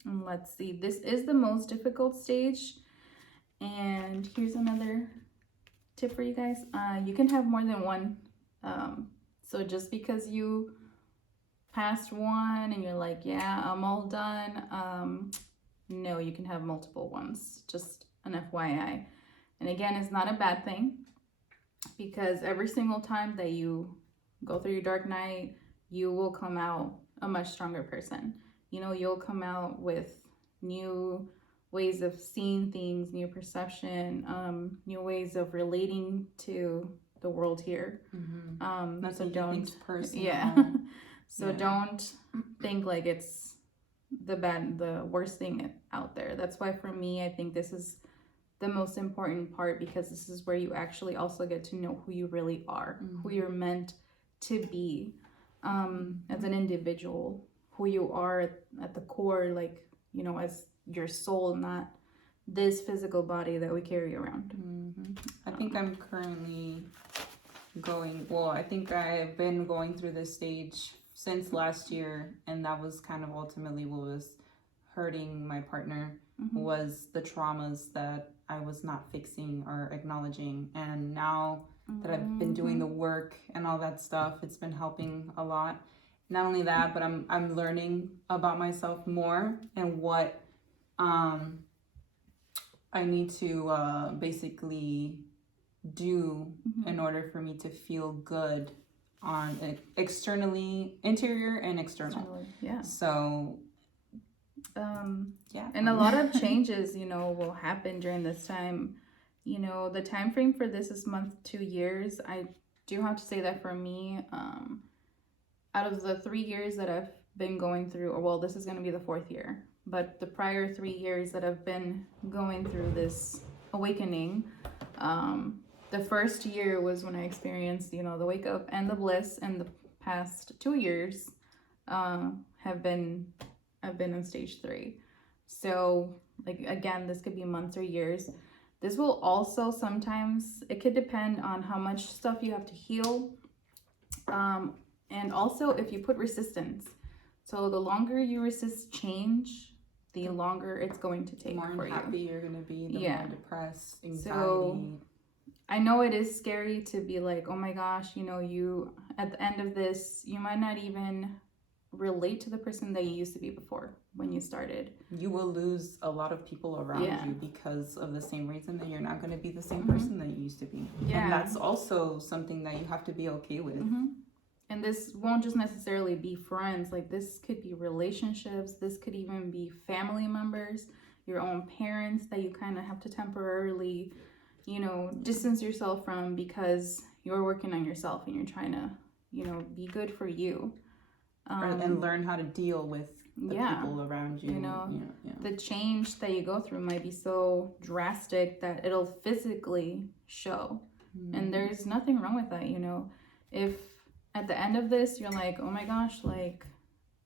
and let's see, this is the most difficult stage, and here's another tip for you guys. You can have more than one. So just because you passed one and you're like, yeah, I'm all done, no, you can have multiple ones. Just an FYI. And again, it's not a bad thing, because every single time that you go through your dark night, you will come out a much stronger person. You'll come out with new ways of seeing things, new perception, new ways of relating to the world here. That's so what don't you think's personal. Don't think like it's the worst thing out there. That's why for me, I think this is the most important part, because this is where you actually also get to know who you really are, who you're meant to be, as an individual, who you are at the core, like, as your soul, not this physical body that we carry around. I think I'm currently I think I've been going through this stage since last year, and that was kind of ultimately what was hurting my partner, was the traumas that I was not fixing or acknowledging. And now that I've been doing the work and all that stuff, it's been helping a lot. Not only that, but I'm learning about myself more and what I need to basically do in order for me to feel good on interior and external. So and a lot of changes will happen during this time. The time frame for this is month 2 years. I do have to say that for me, out of the 3 years that I've been going through, or well, this is going to be the 4th year, but the prior 3 years that I've been going through this awakening, the first year was when I experienced the wake up and the bliss, and the past 2 years I've been in stage 3. So like, again, this could be months or years. This will also sometimes, it could depend on how much stuff you have to heal, and also if you put resistance. So the longer you resist change, the longer it's going to take. The more unhappy you're going to be, the more depressed, anxiety. So I know it is scary to be like, oh my gosh, you at the end of this, you might not even relate to the person that you used to be before when you started. You will lose a lot of people around you because of the same reason that you're not going to be the same person that you used to be. And that's also something that you have to be okay with. And this won't just necessarily be friends. Like, this could be relationships. This could even be family members, your own parents that you kind of have to temporarily, distance yourself from, because you're working on yourself and you're trying to, be good for you. And learn how to deal with the people around you. The change that you go through might be so drastic that it'll physically show. And there's nothing wrong with that, If at the end of this, you're like, oh my gosh, like,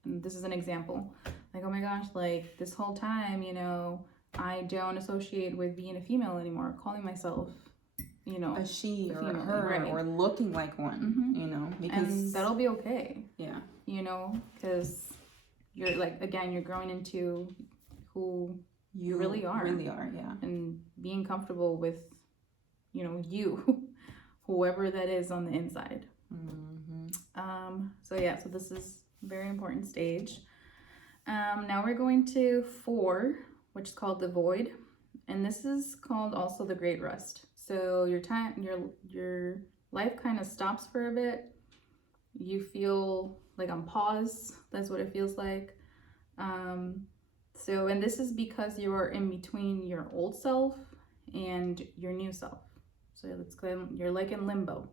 this is an example. Like, oh my gosh, like, this whole time, I don't associate with being a female anymore, calling myself, a she or female, a her, or looking like one, because... And that'll be okay. Yeah. Because you're, like, again, you're growing into who you really are. And being comfortable with, you, whoever that is on the inside. So this is a very important stage. Now we're going to 4, which is called the void, and this is called also the great rest. So your life kind of stops for a bit. You feel like on pause. That's what it feels like. And this is because you are in between your old self and your new self. So you're like in limbo.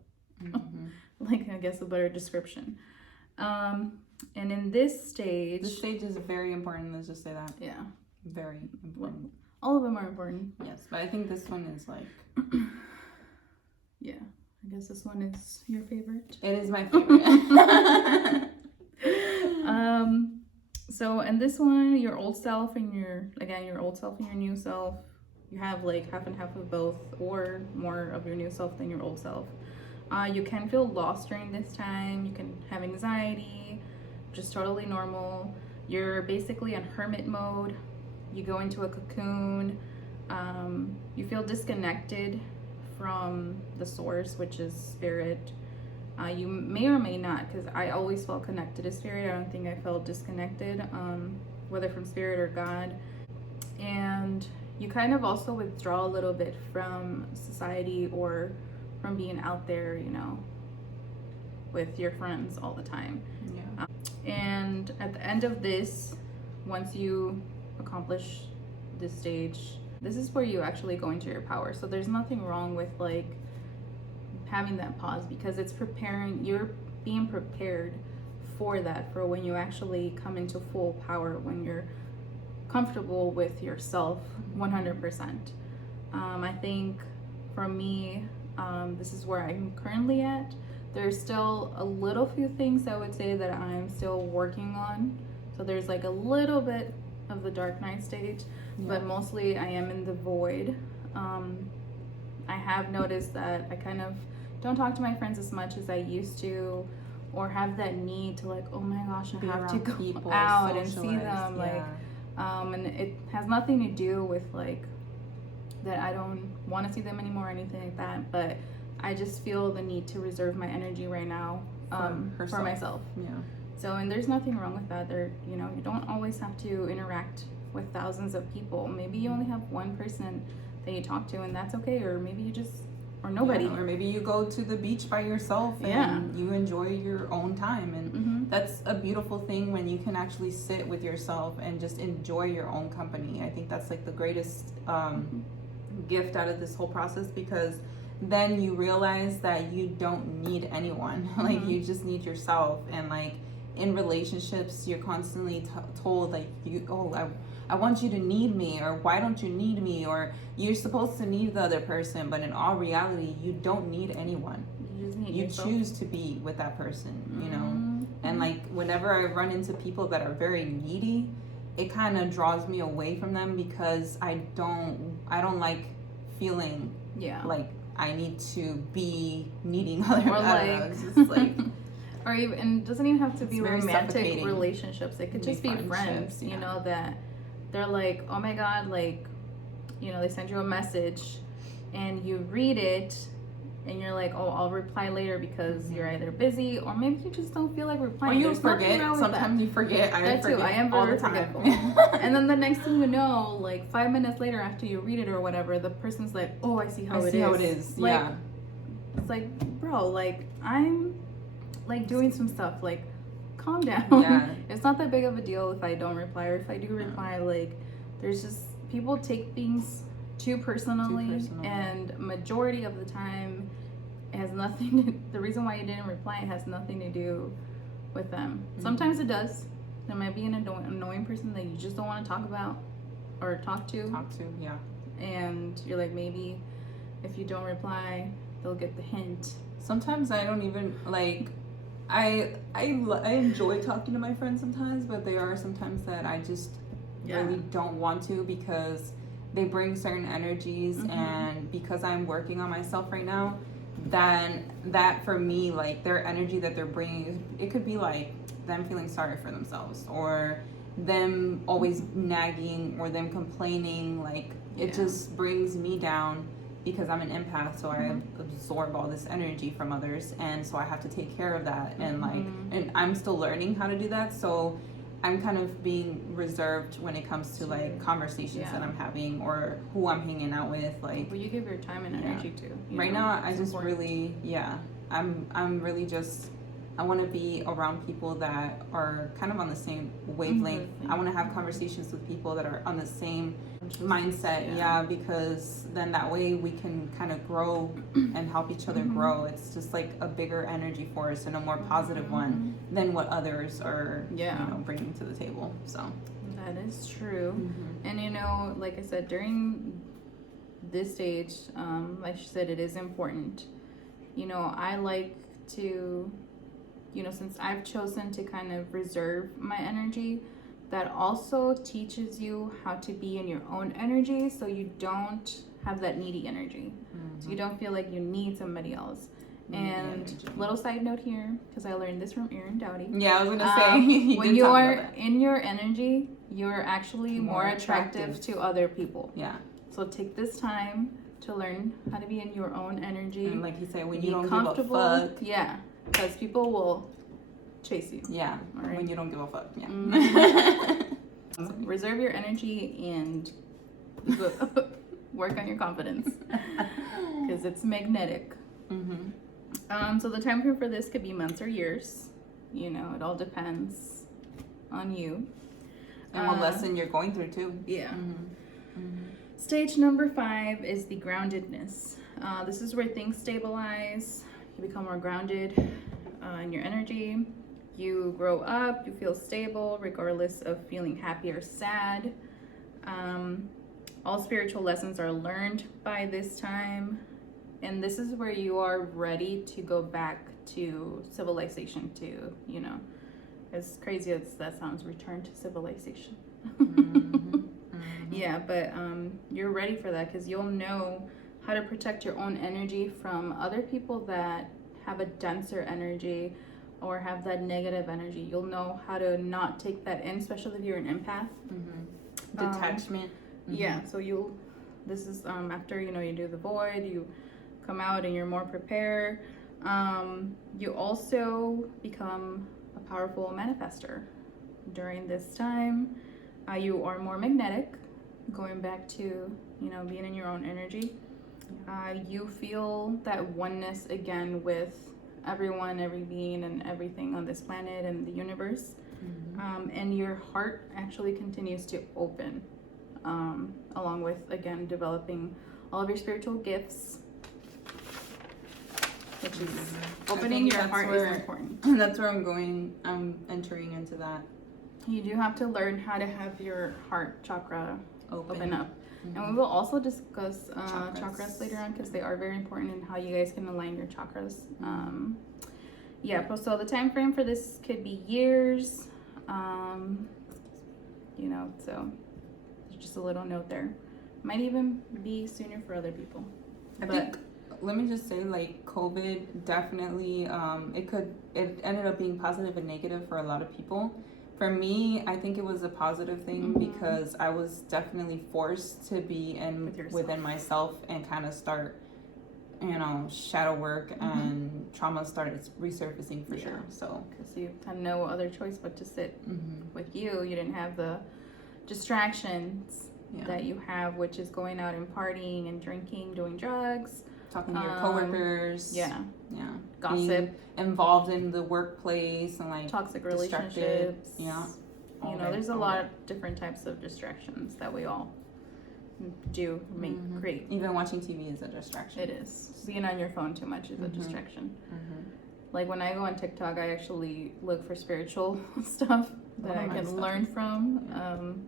Like, I guess a better description. And in this stage... This stage is very important, let's just say that. Yeah. Very important. all of them are important. Yes, but I think this one is like Yeah, I guess this one is your favorite. it is my favorite. So and this one, your old self and your old self and your new self, you have like half and half of both, or more of your new self than your old self. You can feel lost during this time. You can have anxiety, which is totally normal. You're basically in hermit mode. You go into a cocoon. You feel disconnected from the source, which is spirit. You may or may not, because I always felt connected to spirit. I don't think I felt disconnected, whether from spirit or God. And you kind of also withdraw a little bit from society or from being out there, you know, with your friends all the time. Yeah. And at the end of this, once you accomplish this stage, this is where you actually go into your power. So there's nothing wrong with like having that pause, because it's preparing, you're being prepared for that, for when you actually come into full power, when you're comfortable with yourself 100%. I think for me, this is where I'm currently at. There's still a little few things I would say that I'm still working on. So there's like a little bit of the dark night stage, but mostly I am in the void. I have noticed that I kind of don't talk to my friends as much as I used to, or have that need to like, oh my gosh, I have to go out and see them. Like, and it has nothing to do with like that I don't want to see them anymore or anything like that, but I just feel the need to reserve my energy right now for myself. Yeah. So, and there's nothing wrong with that. There, you know, you don't always have to interact with thousands of people. Maybe you only have one person that you talk to, and that's okay. Or maybe you just, or nobody. Yeah, or maybe you go to the beach by yourself and you enjoy your own time. And that's a beautiful thing, when you can actually sit with yourself and just enjoy your own company. I think that's like the greatest gift out of this whole process, because then you realize that you don't need anyone. Like, you just need yourself. And like in relationships, you're constantly told like, I want you to need me, or why don't you need me, or you're supposed to need the other person. But in all reality, you don't need anyone. You choose to be with that person, you know. And like whenever I run into people that are very needy, it kind of draws me away from them, because I don't like feeling like I need to be needing other, or like, it's just like or even, and it doesn't even have to be romantic suffocating. Relationships. It could just be friends, you know, that they're like, oh my God, like, you know, they send you a message and you read it and you're like, oh, I'll reply later, because you're either busy, or maybe you just don't feel like replying. Or you forget. Sometimes you forget. I forget. I am very forgetful. And then the next thing you know, like 5 minutes later after you read it or whatever, the person's like, oh, I see how it is. Like, yeah. It's like, bro, like I'm like doing some stuff. Like, calm down. Yeah. It's not that big of a deal if I don't reply, or if I do reply. Like, there's just, people take things too personally, and majority of the time it has nothing to, the reason why you didn't reply, it has nothing to do with them. Sometimes it does. There might be an annoying person that you just don't want to talk about or talk to, yeah. And you're like, maybe if you don't reply, they'll get the hint. Sometimes I don't even like, I enjoy talking to my friends sometimes, but there are sometimes that I just really don't want to, because they bring certain energies, and because I'm working on myself right now, then that for me, like their energy that they're bringing, it could be like them feeling sorry for themselves, or them always nagging, or them complaining. Like it just brings me down, because I'm an empath, so I absorb all this energy from others, and so I have to take care of that. And like, and I'm still learning how to do that, so I'm kind of being reserved when it comes to like conversations that I'm having, or who I'm hanging out with. Like, well, you give your time and energy to. Right now, I just really, I'm really just, I want to be around people that are kind of on the same wavelength. I want to have conversations with people that are on the same mindset, because then that way we can kind of grow and help each other grow. It's just like a bigger energy force, and a more positive one than what others are, you know, bringing to the table. So That is true. Mm-hmm. And you know, like I said, during this stage, like she said, it is important. You know, I like to, you know, since I've chosen to kind of reserve my energy, that also teaches you how to be in your own energy so you don't have that needy energy. Mm-hmm. So you don't feel like you need somebody else. Needy And energy. little side note here, because I learned this from Erin Dowdy. Yeah, I was gonna say he when did you talk are about that. in your energy, you're actually more attractive attractive. to other people. Yeah, So take this time to learn how to be in your own energy. and like he said, when be you don't comfortable. give a fuck. Yeah, because people will chase you. Yeah, All right. when you don't give a fuck. Yeah. So reserve your energy and work on your confidence because it's magnetic. Mm-hmm. So the time frame for this could be months or years. You know, it all depends on you. And what lesson you're going through too. Yeah. Mm-hmm. Mm-hmm. Stage number 5 is the groundedness. This is where things stabilize. You become more grounded in your energy. You grow up. You feel stable regardless of feeling happy or sad. All spiritual lessons are learned by this time. And this is where you are ready to go back to civilization to, you know, as crazy as that sounds, return to civilization. Mm-hmm. Yeah, but you're ready for that because you'll know how to protect your own energy from other people that have a denser energy or have that negative energy. You'll know how to not take that in, especially if you're an empath. Mm-hmm. Detachment. Yeah, so this is after, you know, you do the void, you come out and you're more prepared. You also become a powerful manifester during this time. You are more magnetic, going back to, you know, being in your own energy. You feel that oneness again with everyone, every being, and everything on this planet and the universe. Mm-hmm. And your heart actually continues to open, along with, again, developing all of your spiritual gifts, which is opening your heart is important. That's where I'm going. I'm entering into that. You do have to learn how to have your heart chakra open up. Mm-hmm. And we will also discuss Chakras. chakras later on because they are very important in how you guys can align your chakras. So the time frame for this could be years. You know, so just a little note there. Might even be sooner for other people. I think, let me just say, like, COVID definitely, it ended up being positive and negative for a lot of people. For me, I think it was a positive thing because I was definitely forced to be within myself and kind of start, you know, shadow work, and trauma started resurfacing for sure. So because you had no other choice but to sit with you. You didn't have the distractions that you have, which is going out and partying and drinking, doing drugs, talking to your coworkers, gossip, being involved in the workplace, and like toxic relationships. You know, there's a lot of different types of distractions that we all do create. Even watching TV is a distraction. It is. Being on your phone too much is a distraction. Like when I go on TikTok, I actually look for spiritual stuff that I can learn from.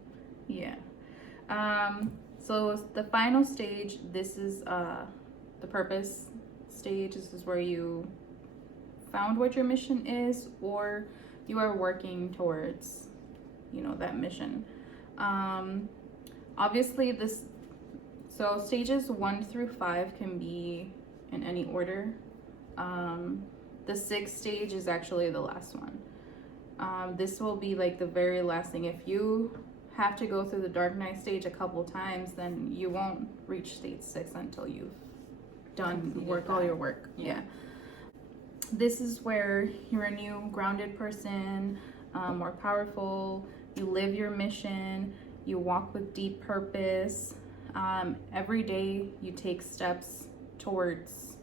So the final stage, this is the purpose stage. This is where you found what your mission is, or you are working towards, you know, that mission. Obviously so stages 1 through 5 can be in any order. The 6th stage is actually the last one. This will be like the very last thing. If you have to go through the dark night stage a couple times, then you won't reach stage 6 until you've done all your work. This is where you're a new grounded person, more powerful. You live your mission. You walk with deep purpose. Every day you take steps towards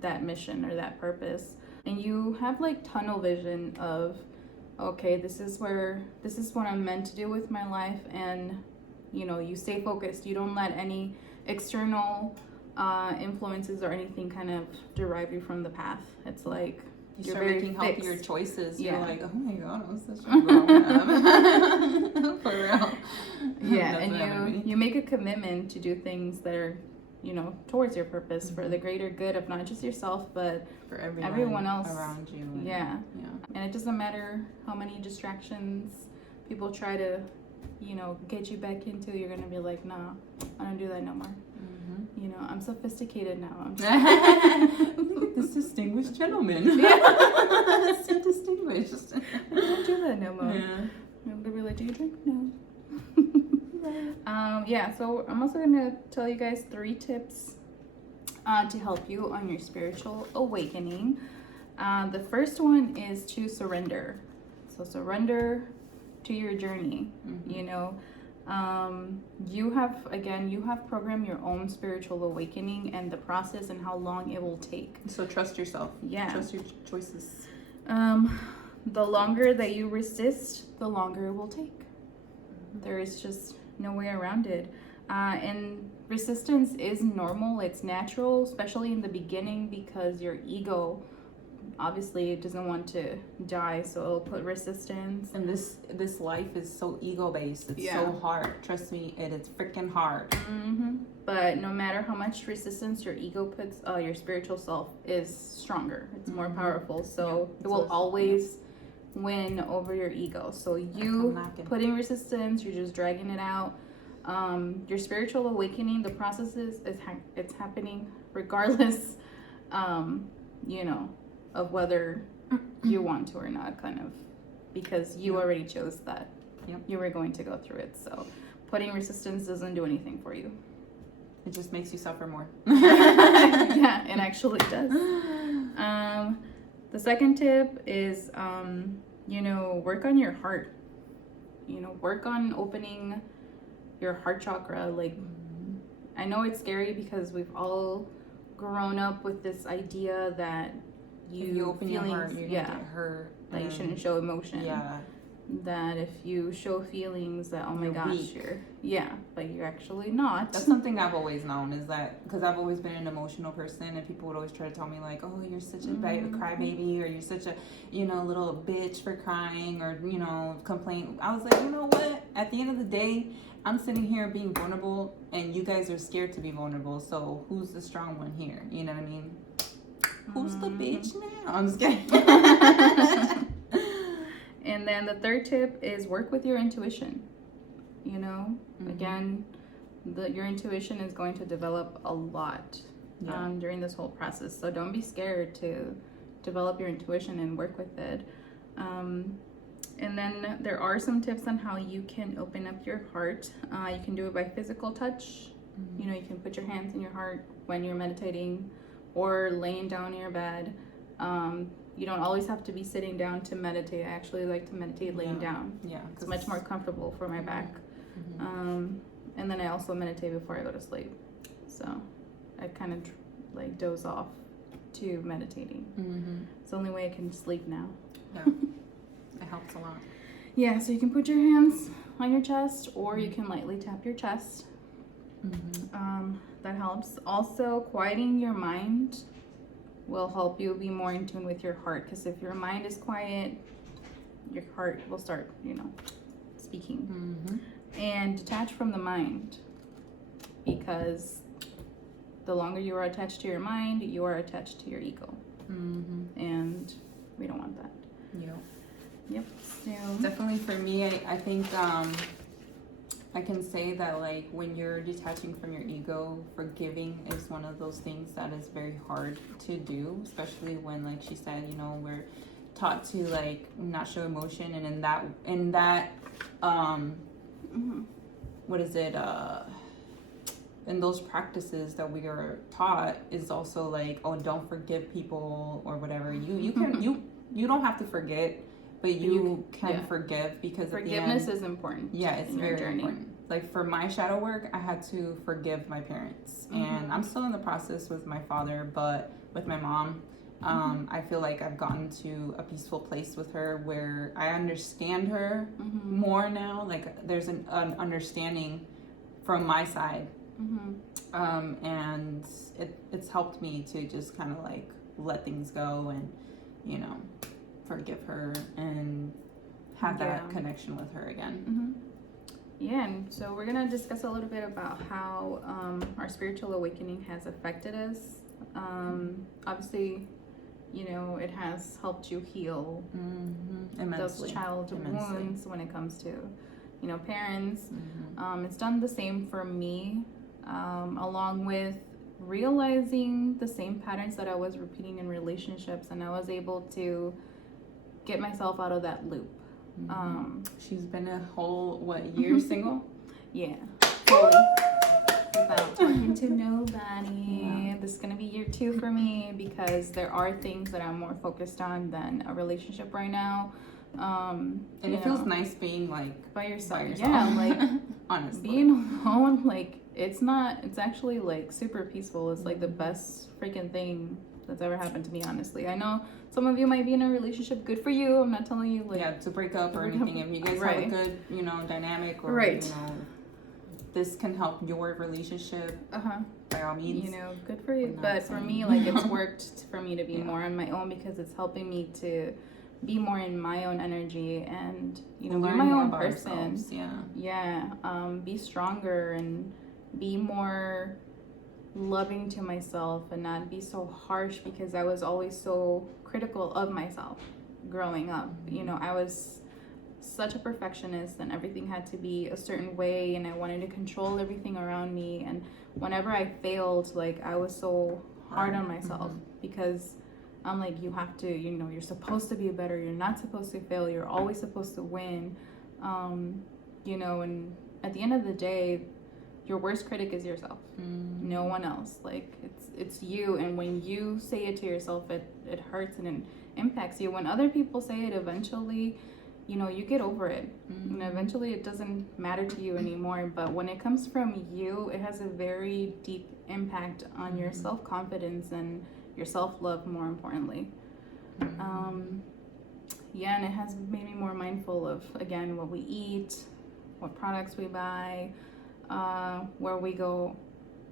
that mission or that purpose, and you have like tunnel vision of, okay, this is what I'm meant to do with my life. And you know, you stay focused. You don't let any external influences or anything kind of derive you from the path. It's like You you're start very making healthier fixed. choices. Yeah. You're like, oh my god, I'm such a grown up. For real. Yeah, That's what I and mean. you make a commitment to do things that are, towards your purpose, for the greater good of not just yourself, but For everyone else around you. And, yeah. Yeah. And it doesn't matter how many distractions people try to, get you back into. You're gonna be like, nah, I don't do that no more. I'm sophisticated now. I'm just Look at this distinguished gentleman. Yeah. So distinguished. I don't do that no more. Yeah. I'm gonna be like, do you drink? No. So I'm also gonna tell you guys 3 tips to help you on your spiritual awakening. The first one is to surrender. So surrender to your journey. You have programmed your own spiritual awakening and the process and how long it will take. So trust yourself. Yeah. Trust your choices. The longer that you resist, the longer it will take. There is just no way around it. And resistance is normal. It's natural, especially in the beginning, because your ego obviously it doesn't want to die, so it'll put resistance. And this life is so ego based. It's so hard. Trust me, it is freaking hard. But no matter how much resistance your ego puts, your spiritual self is stronger. It's more powerful. So it will always win over your ego. So you putting resistance, you're just dragging it out. Your spiritual awakening, the process it's happening regardless, of whether you want to or not, kind of, because you already chose that. You were going to go through it. So putting resistance doesn't do anything for you. It just makes you suffer more. Yeah, it actually does. The second tip is, work on your heart. Work on opening your heart chakra. Like, I know it's scary because we've all grown up with this idea that if you open your heart, you're gonna get hurt. That you shouldn't show emotion. Yeah. That if you show feelings, that oh my gosh, weak. But you're actually not. That's something I've always known, is that because I've always been an emotional person, and people would always try to tell me like, oh, you're such a crybaby, or you're such a little bitch for crying, or complain. I was like, you know what? At the end of the day, I'm sitting here being vulnerable, and you guys are scared to be vulnerable. So who's the strong one here? You know what I mean? Who's the bitch now? I'm just kidding. And then the third tip is work with your intuition. Again, your intuition is going to develop a lot during this whole process. So don't be scared to develop your intuition and work with it. And then there are some tips on how you can open up your heart. You can do it by physical touch. You can put your hands in your heart when you're meditating or laying down in your bed. You don't always have to be sitting down to meditate. I actually like to meditate laying down. Yeah. It's much more comfortable for my back. And then I also meditate before I go to sleep. So I kind of doze off to meditating. It's the only way I can sleep now. Yeah. It helps a lot. Yeah, so you can put your hands on your chest, or you can lightly tap your chest. That helps. Also, quieting your mind will help you be more in tune with your heart, because if your mind is quiet, your heart will start, speaking. And detach from the mind, because the longer you are attached to your mind, you are attached to your ego. And we don't want that. Yep. So definitely for me, I think I can say that when you're detaching from your ego, forgiving is one of those things that is very hard to do, especially when, like she said, we're taught to not show emotion, and in that what is it, in those practices that we are taught is also oh, don't forgive people or whatever. You can you don't have to forget, but you can forgive, because forgiveness is important. Yeah, it's very important. For my shadow work, I had to forgive my parents, and I'm still in the process with my father, but with my mom, I feel like I've gotten to a peaceful place with her where I understand her more now. There's an understanding from my side, and it's helped me to just kind of let things go, and you know, forgive her and have that connection with her again. Yeah, and so we're gonna discuss a little bit about how our spiritual awakening has affected us. Obviously, you know, it has helped you heal those childhood wounds when it comes to, you know, parents. It's done the same for me, along with realizing the same patterns that I was repeating in relationships, and I was able to get myself out of that loop. She's been a whole year single? Yeah, fully, without talking to nobody. This is gonna be year 2 for me because there are things that I'm more focused on than a relationship right now. And it feels nice being like by yourself. Yeah, like honestly, being alone, like it's actually like super peaceful. It's like the best freaking thing that's ever happened to me, honestly. I know some of you might be in a relationship. Good for you. I'm not telling you like to break up or anything. If you guys have a good, you know, dynamic or you know, this can help your relationship. By all means, you know, good for you. But for me, like it's worked for me to be more on my own because it's helping me to be more in my own energy and, you know, learn be my more own about person. Ourselves. Be stronger and be more loving to myself and not be so harsh because I was always so critical of myself growing up. You know, I was such a perfectionist and everything had to be a certain way and I wanted to control everything around me, and whenever I failed, like I was so hard on myself because I'm like, you have to, you know, you're supposed to be better, you're not supposed to fail, you're always supposed to win. You know, and at the end of the day, your worst critic is yourself. No one else. Like it's you, and when you say it to yourself, it hurts and it impacts you. When other people say it, eventually, you know, you get over it. You know, eventually it doesn't matter to you anymore. But when it comes from you, it has a very deep impact on your self-confidence and your self-love, more importantly. And it has made me more mindful of, again, what we eat, what products we buy, where we go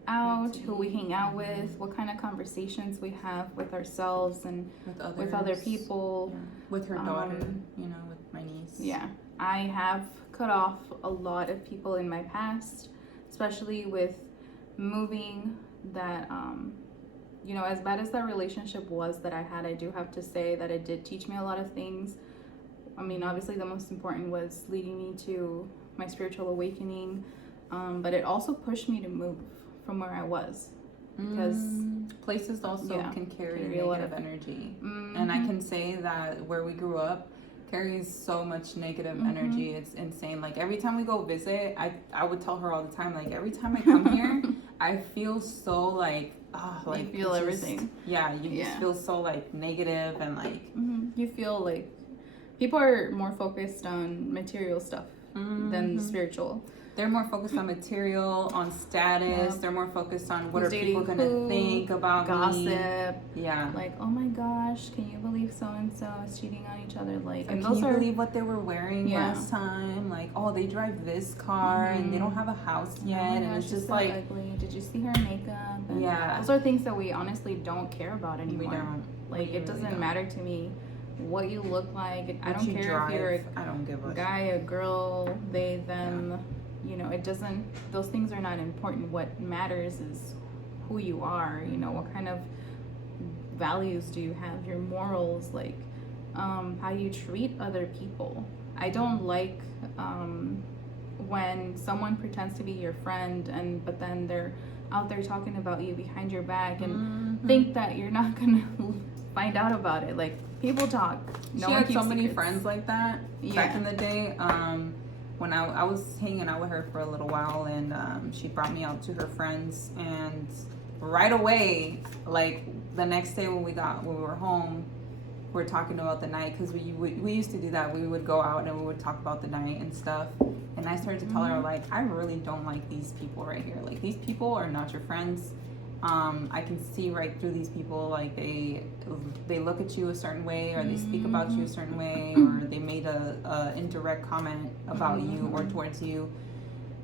out, who we hang out with, what kind of conversations we have with ourselves and with other people. With her daughter, you know, with my niece. Yeah, I have cut off a lot of people in my past, especially with moving. That you know, as bad as that relationship was that I had, I do have to say that it did teach me a lot of things. I mean, obviously the most important was leading me to my spiritual awakening, but it also pushed me to move from where I was, because places also can carry a lot of energy. And I can say that where we grew up carries so much negative energy. It's insane. Like every time we go visit, I would tell her all the time, like every time I come here, I feel so like, you feel everything. You just feel so like negative and like you feel like people are more focused on material stuff than the spiritual. They're more focused on material, on status. They're more focused on what are people going to think about me. Gossip. Like, oh my gosh, can you believe so-and-so is cheating on each other? Like, and can you believe what they were wearing last time? Like, oh, they drive this car and they don't have a house yet. Oh my and gosh, it's just so like, ugly. Did you see her makeup? And those are things that we honestly don't care about anymore. We don't. Like, it doesn't matter to me what you look like. I don't care if you're I don't give a guy, a girl, they, them. You know, it doesn't, those things are not important. What matters is who you are, you know, what kind of values do you have, your morals, like how you treat other people. I don't like when someone pretends to be your friend but then they're out there talking about you behind your back and think that you're not gonna find out about it. Like, people talk. She had so many friends like that back in the day. When I was hanging out with her for a little while, and she brought me out to her friends, and right away, like the next day when we were home, we were talking about the night, because we used to do that. We would go out and we would talk about the night and stuff. And I started to tell her, like, I really don't like these people right here. Like, these people are not your friends. I can see right through these people, like they look at you a certain way, or they speak about you a certain way, or they made a indirect comment about you or towards you,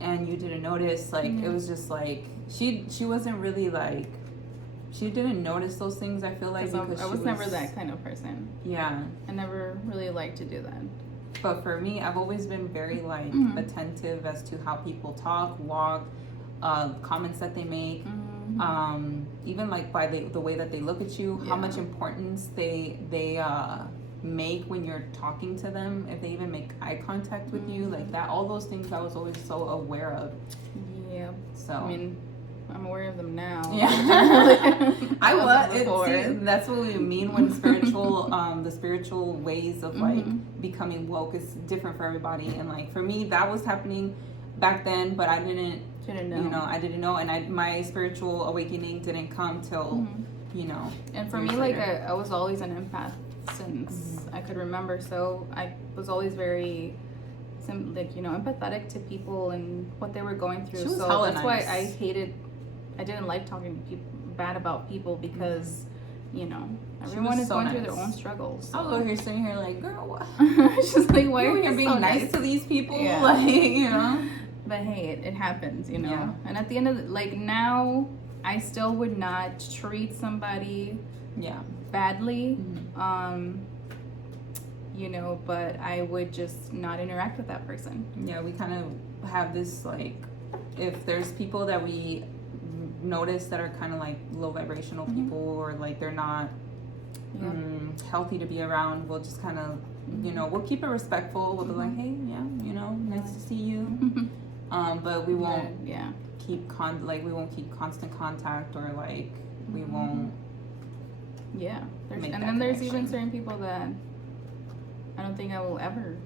and you didn't notice. Like it was just like she wasn't really like she didn't notice those things. I feel like because I was never that kind of person. Yeah. I never really liked to do that. But for me, I've always been very like attentive as to how people talk, walk, comments that they make, even like by the way that they look at you, how much importance they make when you're talking to them, if they even make eye contact with you, like that. All those things I was always so aware of. Yeah. So I mean, I'm aware of them now. Yeah. I was. See, that's what we mean when spiritual, the spiritual ways of like becoming woke is different for everybody. And like for me, that was happening back then, but I didn't know. You know, I didn't know, and my spiritual awakening didn't come till And for me, like I was always an empath since I could remember. So I was always very empathetic to people and what they were going through. So that's why I didn't like talking to people bad about people, because everyone is going through their own struggles. So. I was over here sitting here like, girl, what? Just like, why are you being so nice to these people? Yeah. Like, But hey, it happens, Yeah. And at the end of now, I still would not treat somebody badly. But I would just not interact with that person. Yeah, we kind of have this like, if there's people that we notice that are kind of like low vibrational people, or like they're not healthy to be around, we'll just kind of we'll keep it respectful. We'll be like, hey, nice to see you. But we won't keep we won't keep constant contact, or like we won't and then there's even certain people that I don't think I will ever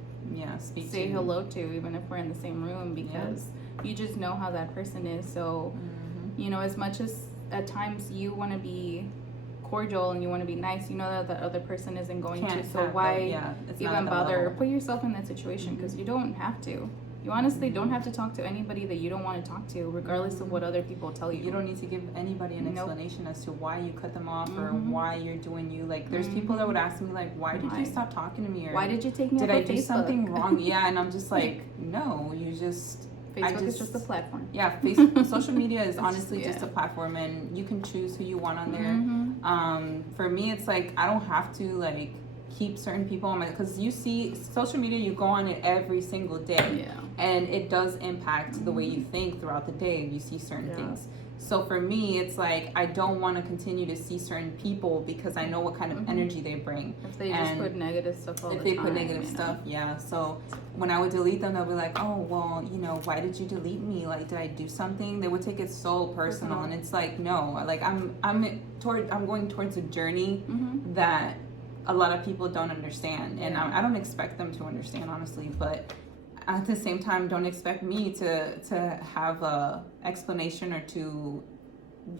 say hello to, even if we're in the same room, because you just know how that person is. So as much as at times you want to be cordial and you want to be nice, that the other person isn't going to. So why even bother? Put yourself in that situation, because you don't have to. You honestly don't have to talk to anybody that you don't want to talk to, regardless of what other people tell you. You don't need to give anybody an explanation as to why you cut them off or why you're doing you. Like, there's people that would ask me, like, why did you stop talking to me? Or why did you take me off of Facebook? Did I do something wrong? Yeah, and I'm just like, no, you just... Facebook is just a platform. Yeah, Facebook, social media is honestly just a platform, and you can choose who you want on there. For me, it's like, I don't have to, like, keep certain people on my, because you see social media, you go on it every single day, and it does impact the way you think throughout the day. You see certain things. So for me, it's like, I don't want to continue to see certain people, because I know what kind of energy they bring. If they just put negative stuff all the time. If they put negative stuff, So when I would delete them, they'll be like, oh, well, why did you delete me? Like, did I do something? They would take it so personal. And it's like, no, like I'm going towards a journey that a lot of people don't understand, and I don't expect them to understand, honestly, but at the same time, don't expect me to have a explanation or to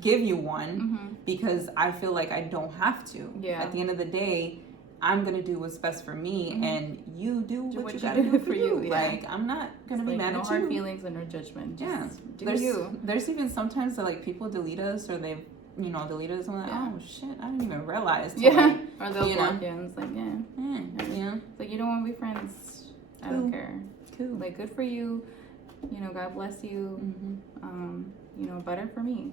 give you one, because I feel like I don't have to. At the end of the day, I'm gonna do what's best for me, and you do what you gotta do for you. Like, I'm not gonna be mad at you. No hard feelings and no judgment. There's even sometimes that like people delete us, or they've delete us. I'm like, oh shit, I didn't even realize. Or they'll block you, and it's like, it's like, you don't want to be friends. I don't care. Cool. Like, good for you. God bless you. Better for me.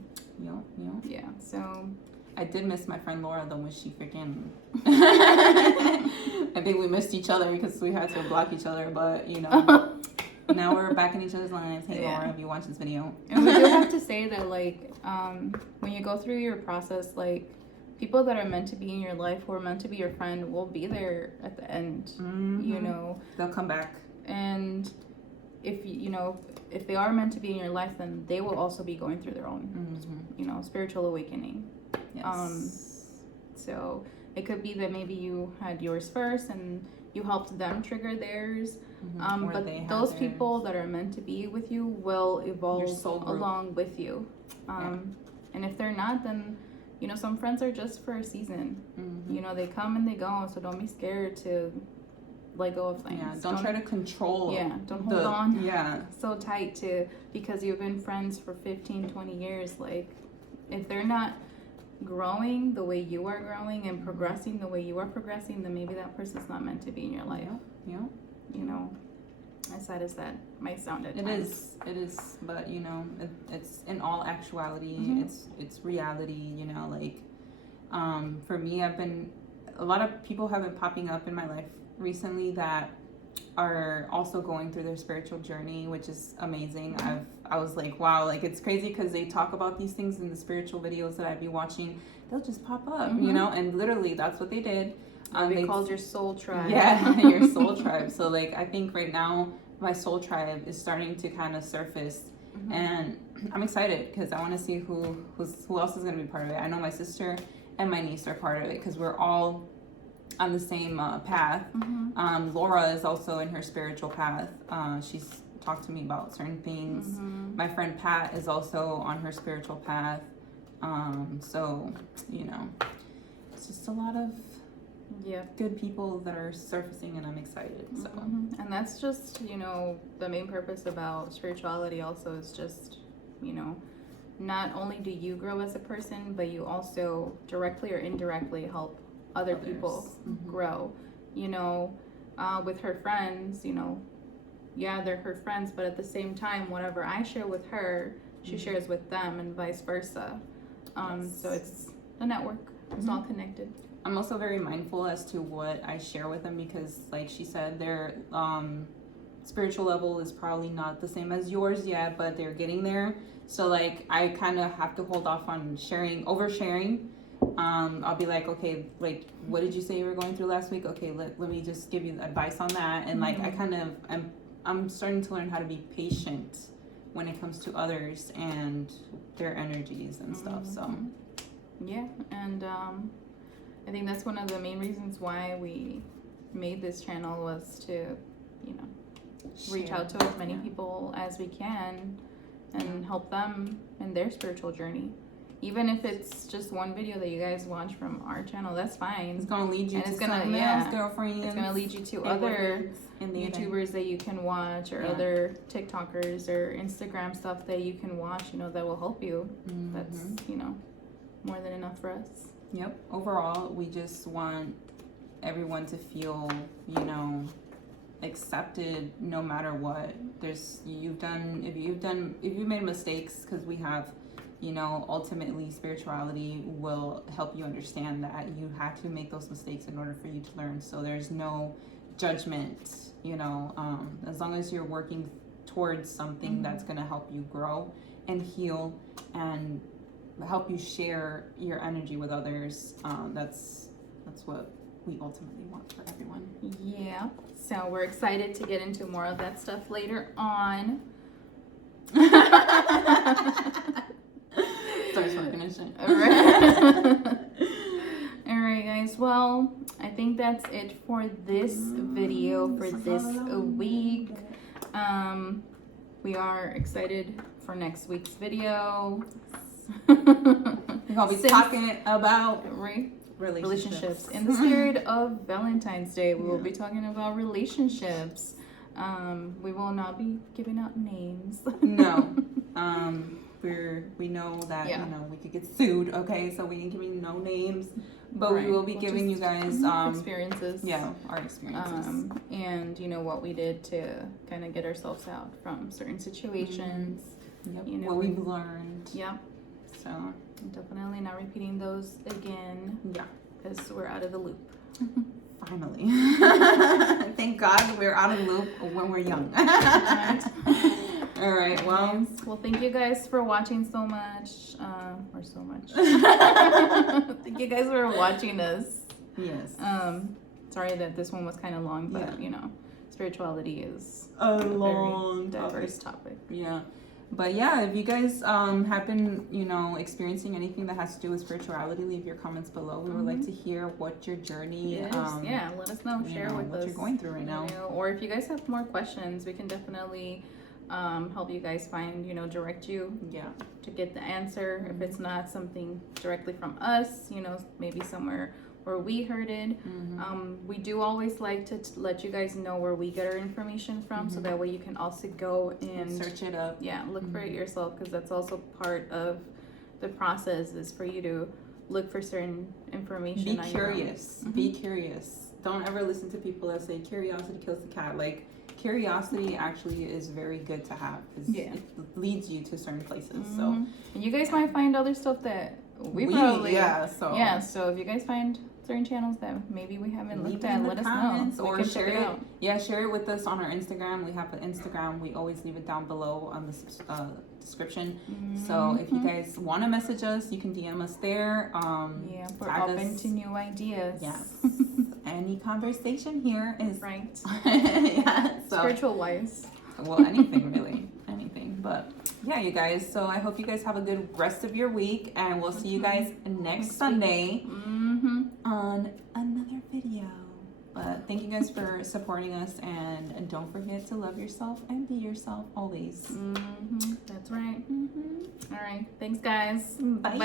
Yeah. So I did miss my friend Laura though, when she freaking. I think we missed each other because we had to block each other, but now we're back in each other's lives. Hey Laura, if you watch this video. And we do have to say that, like, when you go through your process, like, people that are meant to be in your life, who are meant to be your friend, will be there at the end. They'll come back. And if if they are meant to be in your life, then they will also be going through their own spiritual awakening. So it could be that maybe you had yours first and you helped them trigger theirs. But those people that are meant to be with you will evolve along with you. And if they're not, then some friends are just for a season. They come and they go, so don't be scared to let go of things. Don't try to control. Don't hold on so tight to, because you've been friends for 15, 20 years. Like, if they're not growing the way you are growing and progressing the way you are progressing, then maybe that person's not meant to be in your life. as sad as that might sound at It times. is. It is. But you know, it's in all actuality. Mm-hmm. It's reality. You know, like for me, a lot of people have been popping up in my life recently that are also going through their spiritual journey, which is amazing. I was like, wow, like it's crazy because they talk about these things in the spiritual videos that I'd be watching. They'll just pop up, you know, and literally that's what they did. They called your soul tribe. Yeah, your soul tribe. So like I think right now my soul tribe is starting to kind of surface, and I'm excited because I want to see who else is going to be part of it. I know my sister and my niece are part of it because we're all on the same path. Laura is also in her spiritual path. She's talked to me about certain things. My friend Pat is also on her spiritual path. So, you know, it's just a lot of good people that are surfacing, and I'm excited. So, and that's just, you know, the main purpose about spirituality also is just, you know, not only do you grow as a person, but you also directly or indirectly help other people grow. You know, with her friends, you know, yeah, they're her friends, but at the same time, whatever I share with her, she shares with them, and vice versa. So it's a network. It's all connected. I'm also very mindful as to what I share with them because, like she said, their spiritual level is probably not the same as yours yet, but they're getting there. So, like, I kind of have to hold off on oversharing. I'll be like, okay, like, what did you say you were going through last week? Okay, let me just give you advice on that. And like, I'm starting to learn how to be patient when it comes to others and their energies and stuff. So yeah, and I think that's one of the main reasons why we made this channel was to, you know, reach out to as many people as we can and help them in their spiritual journey. Even if it's just one video that you guys watch from our channel, that's fine. It's gonna lead you and to it's gonna, someone else, girlfriends. It's gonna lead you to other YouTubers that you can watch, or other TikTokers or Instagram stuff that you can watch, you know, that will help you. That's, you know, more than enough for us. Yep. Overall, we just want everyone to feel, you know, accepted no matter what. If you've made mistakes, because we have, you know, ultimately spirituality will help you understand that you had to make those mistakes in order for you to learn. So there's no judgment, you know, as long as you're working towards something that's going to help you grow and heal and help you share your energy with others. That's what we ultimately want for everyone. Yeah. So we're excited to get into more of that stuff later on. Start smoking and shit. All right, guys. Well, I think that's it for this video for this week. We are excited for next week's video. We'll be talking about relationships. In the spirit of Valentine's Day, we will be talking about relationships. We will not be giving out names. No. We know that you know we could get sued, okay, so we ain't giving no names, but we will be giving you guys experiences. Yeah, our experiences. And you know what we did to kind of get ourselves out from certain situations. Yep. You know, what we've learned. Yep. So definitely not repeating those again. Yeah. Because we're out of the loop. Finally. Thank God we're out of the loop when we're young. All right. Well, thank you guys for watching so much. Or so much. Thank you guys for watching us. Yes. Sorry that this one was kind of long, but you know, spirituality is a long, very diverse topic. Yeah. But yeah, if you guys have been, you know, experiencing anything that has to do with spirituality, leave your comments below. We would like to hear what your journey is. Let us know. Share with what us you're going through right now. You know, or if you guys have more questions, we can definitely help you guys find, you know, direct you to get the answer. If it's not something directly from us, you know, maybe somewhere where we heard it. We do always like to let you guys know where we get our information from, so that way you can also go and search it up. Yeah, look for it yourself, because that's also part of the process, is for you to look for certain information. Be curious. Be curious. don't ever listen to people that say curiosity kills the cat. Like, curiosity actually is very good to have because it leads you to certain places. So and you guys might find other stuff that we probably so if you guys find certain channels that maybe we haven't looked at, let us know, or share it. Share it with us on our Instagram. We have an Instagram. We always leave it down below on the description. So if you guys want to message us, you can DM us there. We're open to new ideas. Yes. Any conversation here is right. So, spiritual wise. Well, anything really, anything. But yeah, you guys. So I hope you guys have a good rest of your week, and we'll see you guys next Sunday on another video. But thank you guys for supporting us, and don't forget to love yourself and be yourself always. That's right. All right. Thanks, guys. Bye.